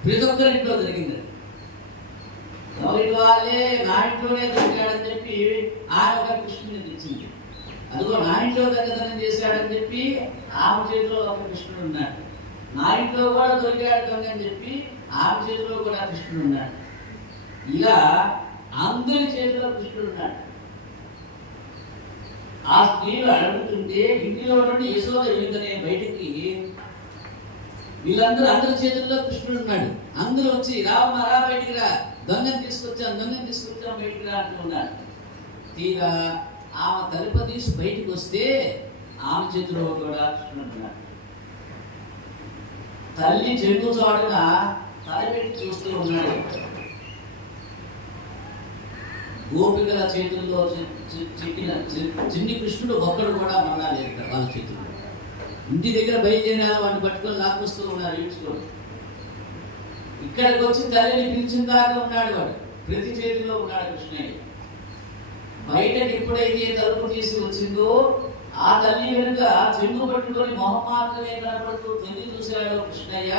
ప్రతి ఒక్కరింట్లో జరిగింది. ఎవరి వాళ్ళే నా ఇంట్లోనే దొరికాడని చెప్పి ఆమె ఒక కృష్ణుని తెచ్చింది. అదిగో నా ఇంట్లో దొంగతనం చేశాడని చెప్పి ఆమె చేతిలో ఒక కృష్ణుడు ఉన్నాడు. నా ఇంట్లో కూడా దొరికాడు దొంగ అని చెప్పి ఆమె చేతిలో కూడా కృష్ణుడు ఉన్నాడు. ఇలా అందరి చేతిలో కృష్ణుడు ఉన్నాడు. ఆ స్త్రీలు అడుగుతుంటే ఇంటిలో నుండి యశోద వెనుకనే బయటికి అందరి చేతుల్లో కృష్ణుడు ఉన్నాడు. అందరూ వచ్చి రావమ్మా, రా బయటికి రా, దొంగని తీసుకొచ్చాం బయటికి రా అంటూ ఉన్నాడు. తీరా ఆమె తలుపు తీసి బయటికి వస్తే ఆమె చేతిలో కూడా కృష్ణుడు ఉన్నాడు. తల్లి చెడు చాటున తలపెట్టి చూస్తూ ఉన్నాడు. గోపికల చేతుల్లో చిక్కిన చిన్ని కృష్ణుడు ఒక్కడు కూడా మళ్ళా లేదు వాళ్ళ చేతుల్లో. ఇంటి దగ్గర బయలుదేరారు, వాడిని పట్టుకొని లాక్కొస్తూ ఉన్నారు, ఈడ్చుకోడు. ఇక్కడికి వచ్చి తల్లిని పిలిచిన దాకా ఉన్నాడు వాడు, ప్రతి చేతిలో ఉన్నాడు కృష్ణయ్య. బయటకి ఎప్పుడైతే తలుపు తీసి వచ్చిందో ఆ తల్లి వెనుక చెంగు పట్టుకొని మొహం మాత్రమే కనపడుతూ తొంగి చూశాడు కృష్ణయ్య.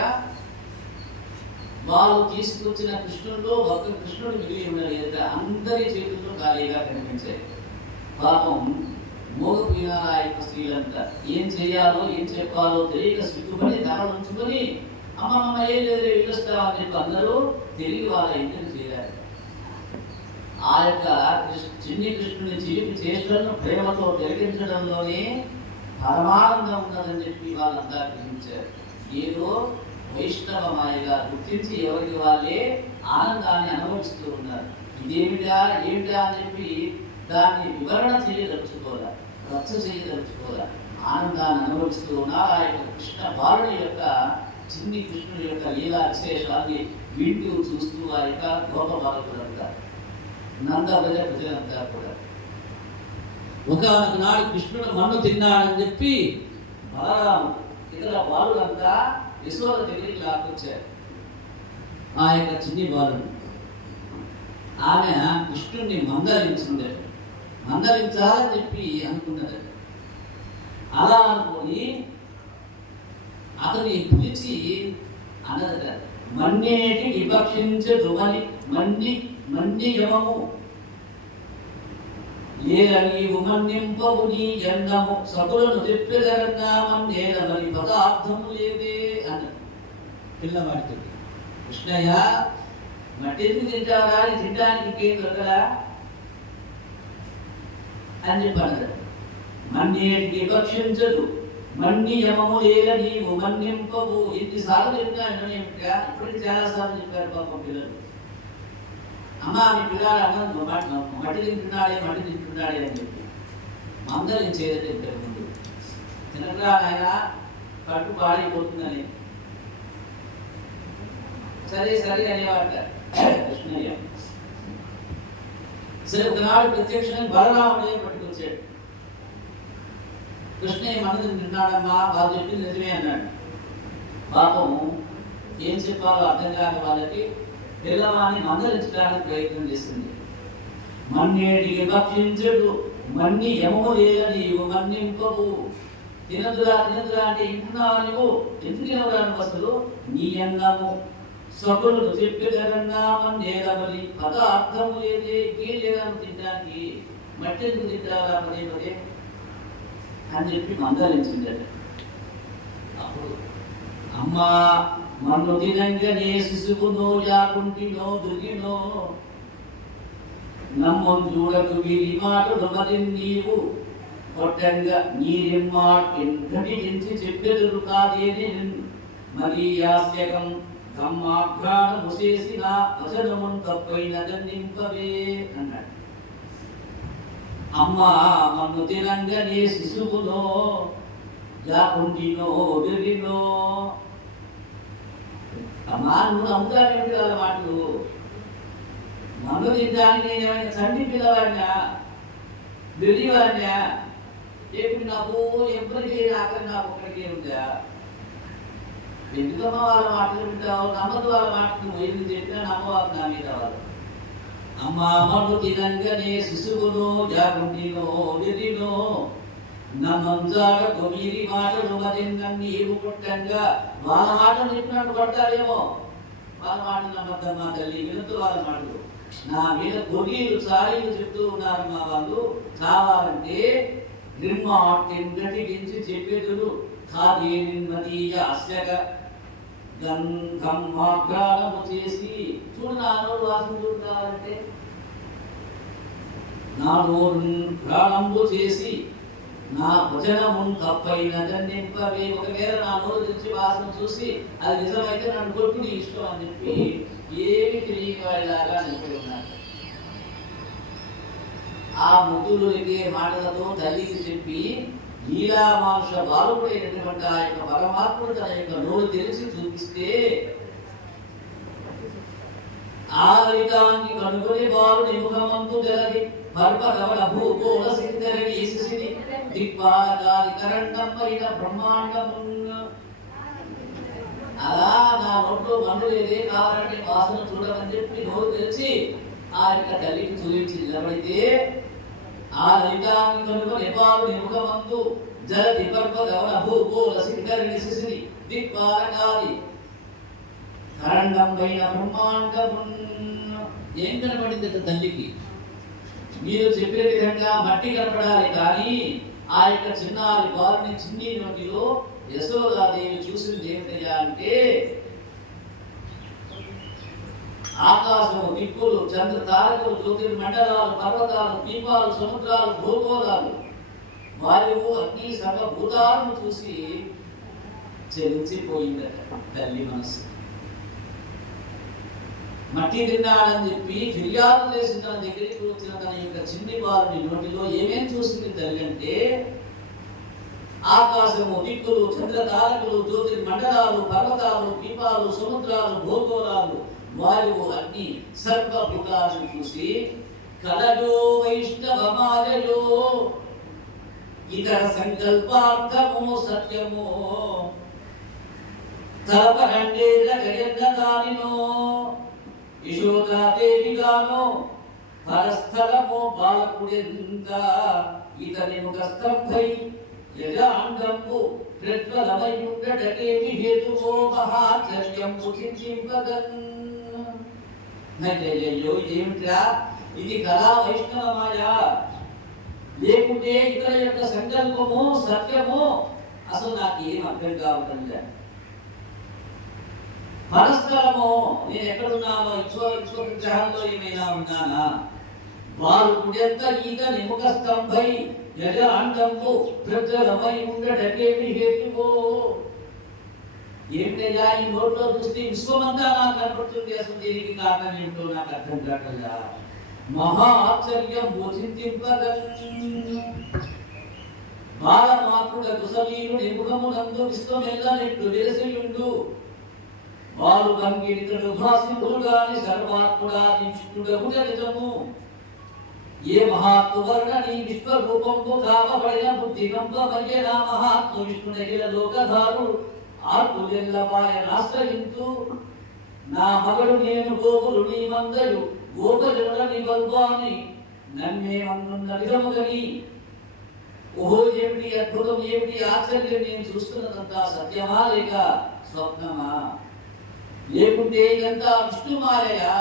వాళ్ళు తీసుకొచ్చిన కృష్ణుల్లో ఒక్క కృష్ణుడు మిగిలి ఉండలేదు, అందరి చేతుల్లో ఖాళీగా కనిపించాయి. పాపం మోగపోయిన ఆ యొక్క స్త్రీలంతా ఏం చేయాలో ఏం చెప్పాలో తెలియక సిగ్గుపడి తల ఉంచుకొని అమ్మమ్మ ఏం లేదు వెళ్ళొస్తామని చెప్పి అందరూ తిరిగి వాళ్ళ ఇంటికి చేరారు. ఆ యొక్క చిన్ని కృష్ణుని చిలిపి చేష్టలను ప్రేమతో జరిగించడంలోనే పరమానందం ఉన్నదని చెప్పి వాళ్ళంతా గ్రహించారు. ఏదో వైష్ణవ మాయగా గుర్తించి ఎవరికి వాళ్ళే ఆనందాన్ని అనుభవిస్తూ ఉన్నారు. ఇదేమిటా ఏమిటా అని చెప్పి దాన్ని వివరణ చేయదలుచుకోరా, రచ్చ చేయదలుచుకోరా, ఆనందాన్ని అనుభవిస్తూ ఉన్నారు. ఆ యొక్క కృష్ణ బాలుని యొక్క చిన్ని కృష్ణుడి యొక్క లీలా విశేషాన్ని వింటూ చూస్తూ ఆ యొక్క గోప బాలకులంతా నంద ప్రజలంతా కూడా ఒకనొక నాడు కృష్ణుడు మన్ను తిన్నాడని చెప్పి బలరాము ఇతర బాలులంతా యశోద దగ్గరికి లాక్కొచ్చారు. ఆ యొక్క చిన్ని బాలుని ఆమె కృష్ణుడిని మందలించాలని చెప్పి అనుకున్నది. అలా అనుకొని అతన్ని పిలిచి అన్నదట, మన్నేటి విపక్షించదు మన్ని యమము లేల నీవు మన్నింపవు నీ జంగము సకులను తెప్పెదరంగా మన్నేల మరి పదార్థము లేదే అన్నది పిల్లవాడితో. కృష్ణయ్య, మట్టి ఎందుకు తింటావా, తినడానికి ఇంకేం దొరకదా అని చెప్పారు. మన్నేటికి విపక్షించదు మన్ని యమము లేల నీవు మన్నింపవు. ఎన్నిసార్లు చెప్పినా ఇప్పటికి చాలాసార్లు చెప్పారు పాపం పిల్లలు. అమ్మ మీ పిల్లాడు అన్నం మట్టి తింటున్నాడే అని చెప్పి మందలించేది ఇంతకు ముందు. తినగా ఆయన కట్టు పాడైపోతుందని సరే అనేవాట కృష్ణయ్య. సరే ఒకనాడు ప్రత్యక్షంగా బలరాముడే పట్టుకొచ్చాడు. కృష్ణయ్య మనది తింటున్నాడమ్మా, వాళ్ళు చెప్పింది నిజమే అన్నాడు. పాపం ఏం చెప్పాలో అర్థం కాని వాళ్ళకి పిల్లవాడిని మందలించడానికి ప్రయత్నం చేసింది. మన్నేటికి భక్షించడు మన్ని యమము లేల నీవు మన్నింపవు. తినదురా అంటే ఇంటున్నావు నువ్వు, ఎందుకు తినవడానికి అసలు నీ అన్నము సకులు చెప్పేదరంగా మన్నేలవలి పదార్థము లేదే, ఇంకేం లేదని తినడానికి మట్టి ఎందుకు తింటారా పదే పదే అని చెప్పి మందలించిందట. అప్పుడు అమ్మా మన్ను తినంగనే శిశువునో యాకుంటినో దురినో నమ్మం చూడకు వీరి మాటలు మరి నీవు కొట్టంగా నీరెమ్మాటించి చెప్పెదురు కాదేని మరి యాస్యకం కమ్మాఘ్రాణము చేసిన వచనమున్ తప్పైనదన్నింపవే అన్నాడు. అమ్మా మన్ను తినంగనే శిశువునో యాకుంటినో దురినో. అమ్మా నువ్వు నమ్ముతానేమిటి వాళ్ళ మాటలు? మందు తింటానికి నేను ఏమైనా చండి పిల్లవాడినా బెదివాడినా? ఎప్పుడు నాకు ఎప్పటికీ ఆఖరి నాకు ఒక్కడికే ఉందా? ఎందుకమ్మా వాళ్ళ మాటలు వింటావు? నమ్మదు వాళ్ళ మాటలు ఏమి చెప్పినా నమ్మవాళ్ళు నా మీద వాళ్ళు. అమ్మా మన్ను తినంగనే శిశువునో యాకుంటినో దురినో నమ్మంజాడ కొమిరి మాటలు మరిన్నన్ని నీవు పుట్టంగా. వాళ్ళ మాటలు చెప్పినట్టు పడతారేమో. వాళ్ళ మాటలు నమ్మద్దమ్మా తల్లి, వినద్దు వాళ్ళ మాటలు. నా మీద కొరీలు చారీలు చెప్తూ ఉన్నారు మా వాళ్ళు. కావాలంటే నిర్మాటించి చెప్పేదుడు కాదేమదీయ అస్యగ గంధమాగ్రాణము చేసి చూడు నా నోరు వాసన చూడు. కావాలంటే నా నోరు ప్రాణంబు చేసి నా వచనమున్ తప్పైనదన్నింపవే. ఒకవేళ నా నోరు తెచ్చి వాసన చూసి అది నిజమైతే నన్ను కొట్టు నీ ఇష్టం అని చెప్పి ఏమి తిరిగి వాళ్ళలాగా నిలబడి ఉన్నారు. ఆ ముద్దులకే మాటలతో తల్లికి చెప్పి లీలామాంస బాలుడైనటువంటి ఆ యొక్క పరమాత్ముడు తన యొక్క నోరు తెరిచి చూపిస్తే ఆ లితాన్ని కనుగొని బాలుని ముఖమందు గలది పర్వతవల భూగోళ సింధరణి ఈసిసిని దిక్పాలకాది కరండంపైన బ్రహ్మాండమున్న. అలా నా నోట్లో మన్ను లేదే, కావాలంటే వాసన చూడమని చెప్పి నోరు తెరిచి ఆ యొక్క తల్లికి చూపించి నిలబడితే ఆ లితాన్ని కనుగొని బాలుని ముఖమందు జలది పర్వతవల భూగోళ సింధరణి ఈసిసిని దిక్పాలకాది కరండంపైన బ్రహ్మాండమున్న. ఏం కనబడింది తల్లికి? మీరు చెప్పిన విధంగా మట్టి కనపడాలి, కానీ ఆ యొక్క చిన్నారి బాలుని చిన్ని నోటిలో యశోదాదేవి చూసింది ఏమిటయ్యా అంటే ఆకాశము, దిక్కులు, చంద్ర తారకులు, జ్యోతిర్మండలాలు, పర్వతాలు, దీపాలు, సముద్రాలు, భూగోళాలు, వాయువు, అగ్ని, సర్వభూతాలను చూసి చెలించిపోయిందట తల్లి మనసు. మట్టి తిన్నాడని చెప్పి ఫిర్యాదు చేసిన తన దగ్గరికి వచ్చిన తన యొక్క చిన్ని బాలుని నోటిలో ఏమేం చూసింది తల్లి అంటే ఆకాశము, దిక్కులు, చంద్ర తారకులు, జ్యోతిర్మండలాలు, పర్వతాలు, దీపాలు, సముద్రాలు, భూగోళాలు, వాయువు, అగ్ని, సర్వభూతాలను చూసి కలయో వైష్ణవమాయో ఇతర సంకల్పార్థమో సత్యమో తలపరండేదగయన్నదానినో యశోదాదేవిగానో పరస్థలమో బాలకుడెంత ఇతని ముఖస్తంభై యజాండంబు ప్రజ్వలమయుండటకేమి హేతువో మహాచర్యంబు చింతింపగన్. అయ్యయ్యో ఇదేమిట్రా, ఇది కళా వైష్ణవమాయ లేకుంటే ఇతర యొక్క సంకల్పము సత్యము అసలు నాకు ఏం అర్థం కావటం లేదు. పరస్థలము నేను ఎక్కడున్నానో ఇంకో గ్రహంలో ఏమైనా ఉన్నానా? వారు కుడెంత ఈత నిముఖ స్తంభై యజ అండంబు ప్రజ్వలమై ఉండటకేమి హేతువో. ఏమిటయ్యా ఈ నోట్లో చూస్తే విశ్వమంతా నాకు కనపడుతుంది, అసలు దీనికి కారణం ఏమిటో నాకు అర్థం కాకల్లా. మహా ఆశ్చర్యం చింతింపగన్. బాలమాతృడ కుశలీయుడు నిముఖమునందు విశ్వమెల్లనెట్లు వెలసియుండు వారు కంకిడితడు భాసింతుడు గాని సర్వాత్ముడాది విష్ణుడగు నిజము. ఏ మహాత్మ వర్ణని విశ్వరూపంబు కావబడిన బుద్ధి కంపమయ్యన మహాత్మ విష్ణునగిల లోకధారు ఆర్తులెల్లవాయనాశ్రయింతు. నా మగడు నేను గోగులు నీ మందయు గోపజనుడని బల్వాని నన్నే మన్నున్న నిజముగని. ఓహో ఏమిటి అద్భుతం, ఏమిటి ఆశ్చర్యం! నేను చూస్తున్నదంతా సత్యమా లేక స్వప్నమా? లేకుంటే ఇదంతా విష్ణుమాయయా?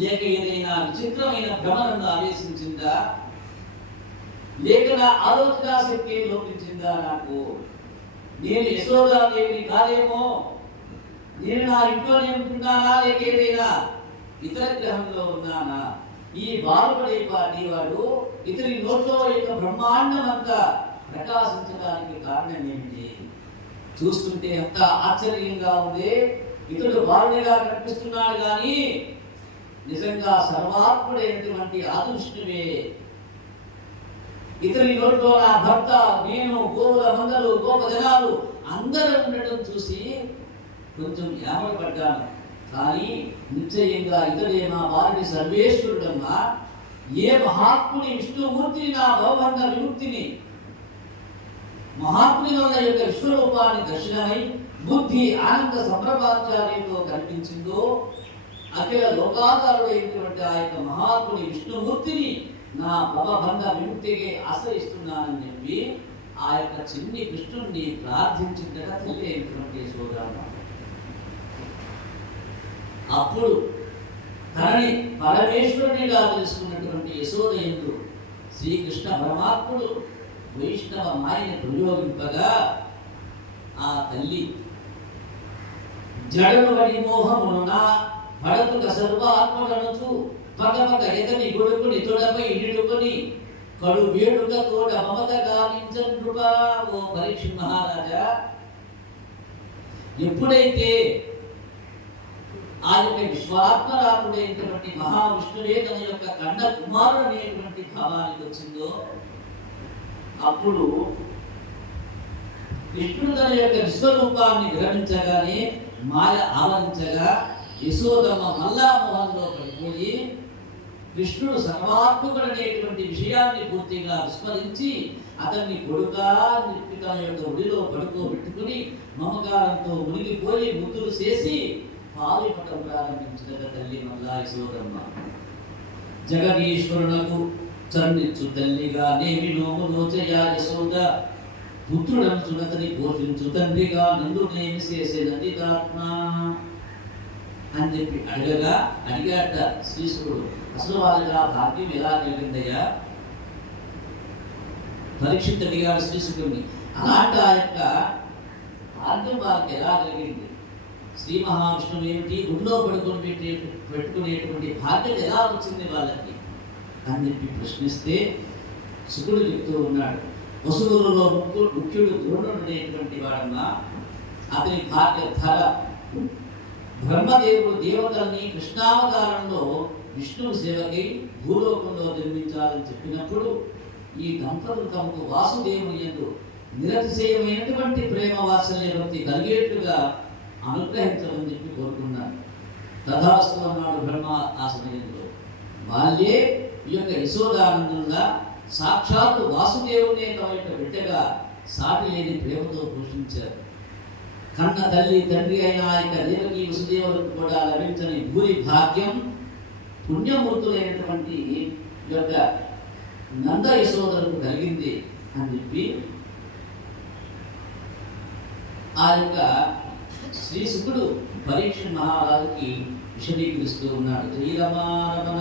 లేక ఏదైనా విచిత్రమైన భ్రమణను ఆవేశించిందా, లేక నా ఆలోచన శక్తి లోపించిందా? నాకు నేను యశోదాదేవిని కాదేమో, నేను నా ఇంట్లోనే ఉంటున్నానా, లేక ఏదైనా ఇతర గ్రహంలో ఉన్నానా? ఈ బాలుపడే పాటి వాడు ఇతని నోట్లో యొక్క బ్రహ్మాండం అంతా ప్రకాశించడానికి కారణం ఏమిటి? చూస్తుంటే ఎంత ఆశ్చర్యంగా ఉంది. ఇతడు బాలుడిగా కనిపిస్తున్నాడు కానీ నిజంగా సర్వాత్ముడైనటువంటి ఆదివిష్ణువే. ఇతని నోట్లో నా భర్త, నేను, గోవుల మందలు, గోపజనాలు అందరూ ఉండటం చూసి కొంచెం ఏమపడ్డాను. కానీ నిశ్చయంగా ఇతడే మా బాలుడి సర్వేశ్వరుడమ్మా. ఏ మహాత్ముని విష్ణుమూర్తిని, నా భవబంధ విముక్తిని, మహాత్ముని వల్ల యొక్క విశ్వరూపాన్ని దర్శనమై బుద్ధి ఆనంద సంప్రదాచార్యంలో కనిపించిందో, అఖిల లోకాధారుడైనటువంటి ఆ యొక్క మహాత్ముని విష్ణుమూర్తిని నా భవబంధ విముక్తికి ఆశ్రయిస్తున్నానని చెప్పి ఆ యొక్క చిన్ని కృష్ణుడిని ప్రార్థించిందట తల్లి అయినటువంటి యశోదమ్మ. అప్పుడు తనని పరమేశ్వరునిగా తెలుసుకున్నటువంటి యశోదయందు శ్రీకృష్ణ పరమాత్ముడు వైష్ణవ మాయని ప్రయోగింపగా ఆ తల్లి జడను వడి మోహమున పడతుక సర్వాత్మడనుచు పగపగ ఎదని గొడుకుని తొడపై నిడుకొని కడు వేడుక తోడ మమత గావించండ్రుగా. ఓ పరీక్ష మహారాజా, ఎప్పుడైతే ఆ యొక్క విశ్వాత్మరాత్రుడైనటువంటి మహావిష్ణువే తన యొక్క కండ కుమారుడు అనేటువంటి భావానికి వచ్చిందో, అప్పుడు కృష్ణుడు తన యొక్క విశ్వరూపాన్ని గ్రహించగానే మాయ ఆవరించగా యశోదమ్మ మల్లా మోహంలో పడిపోయి కృష్ణుడు సర్వాత్మకుడు అనేటువంటి విషయాన్ని పూర్తిగా విస్మరించి అతన్ని కొడుకా చెప్పి తన యొక్క ఒడిలో పడుకోబెట్టుకుని మమకారంతో మునిగిపోయి ముద్దులు చేసి పాలిపటం ప్రారంభించిన తల్లి మల్లా యశోదమ్మ. జగదీశ్వరునకు చర్నిచ్చు తల్లిగా నేమి నోము నోచయా యశోద, పుత్రుడను సునతని పోషించు తండ్రిగా నందు నేమి చేసేది ఆత్మ అని చెప్పి అడిగాట శ్రీశుకుడు. అసలు వాళ్ళకి ఆ భాగ్యం ఎలా కలిగిందయ్యా? పరీక్షిత్ అడిగాడు శ్రీశుకుడిని. అలాంటి ఆ యొక్క భాగ్యం వాళ్ళకి ఎలా కలిగింది? శ్రీ మహావిష్ణువు ఏమిటి గుడిలో పెట్టుకునేటువంటి భాగ్యత ఎలా వచ్చింది వాళ్ళకి అని చెప్పి ప్రశ్నిస్తే శుకుడు చెప్తూ ఉన్నాడు, వసుగురులో ముఖ్యుడు ద్రోణుడు అనేటువంటి వాడన్నా, అతని భాగ్య ధర బ్రహ్మదేవుడు దేవతల్ని కృష్ణావతారంలో విష్ణువు సేవకి భూలోకంలో నిర్మించాలని చెప్పినప్పుడు ఈ దంపతులు తమకు వాసుదేవుని యందు నిరతిశయమైనటువంటి ప్రేమ వాత్సల్య భక్తి కలిగేట్లుగా అనుగ్రహించమని చెప్పి కోరుకున్నాడు. తథాస్తు అన్నాడు బ్రహ్మ ఆ సమయంలో. వాళ్ళే ఈ యొక్క యశోదానందంగా సాక్షాత్తు వాసుదేవునే తమ యొక్క బిడ్డగా సాటి లేని ప్రేమతో పోషించారు. కన్న తల్లి తండ్రి అయిన ఆ యొక్క దేవకి వసుదేవులకు కూడా లభించని భూరి భాగ్యం పుణ్యమూర్తులైనటువంటి యొక్క నంద యశోదలకు కలిగింది అని చెప్పి ఆ యొక్క శ్రీ శుకుడు పరీక్ష మహారాజుకి విశదీకరిస్తూ ఉన్నాడు. శ్రీరమారమణ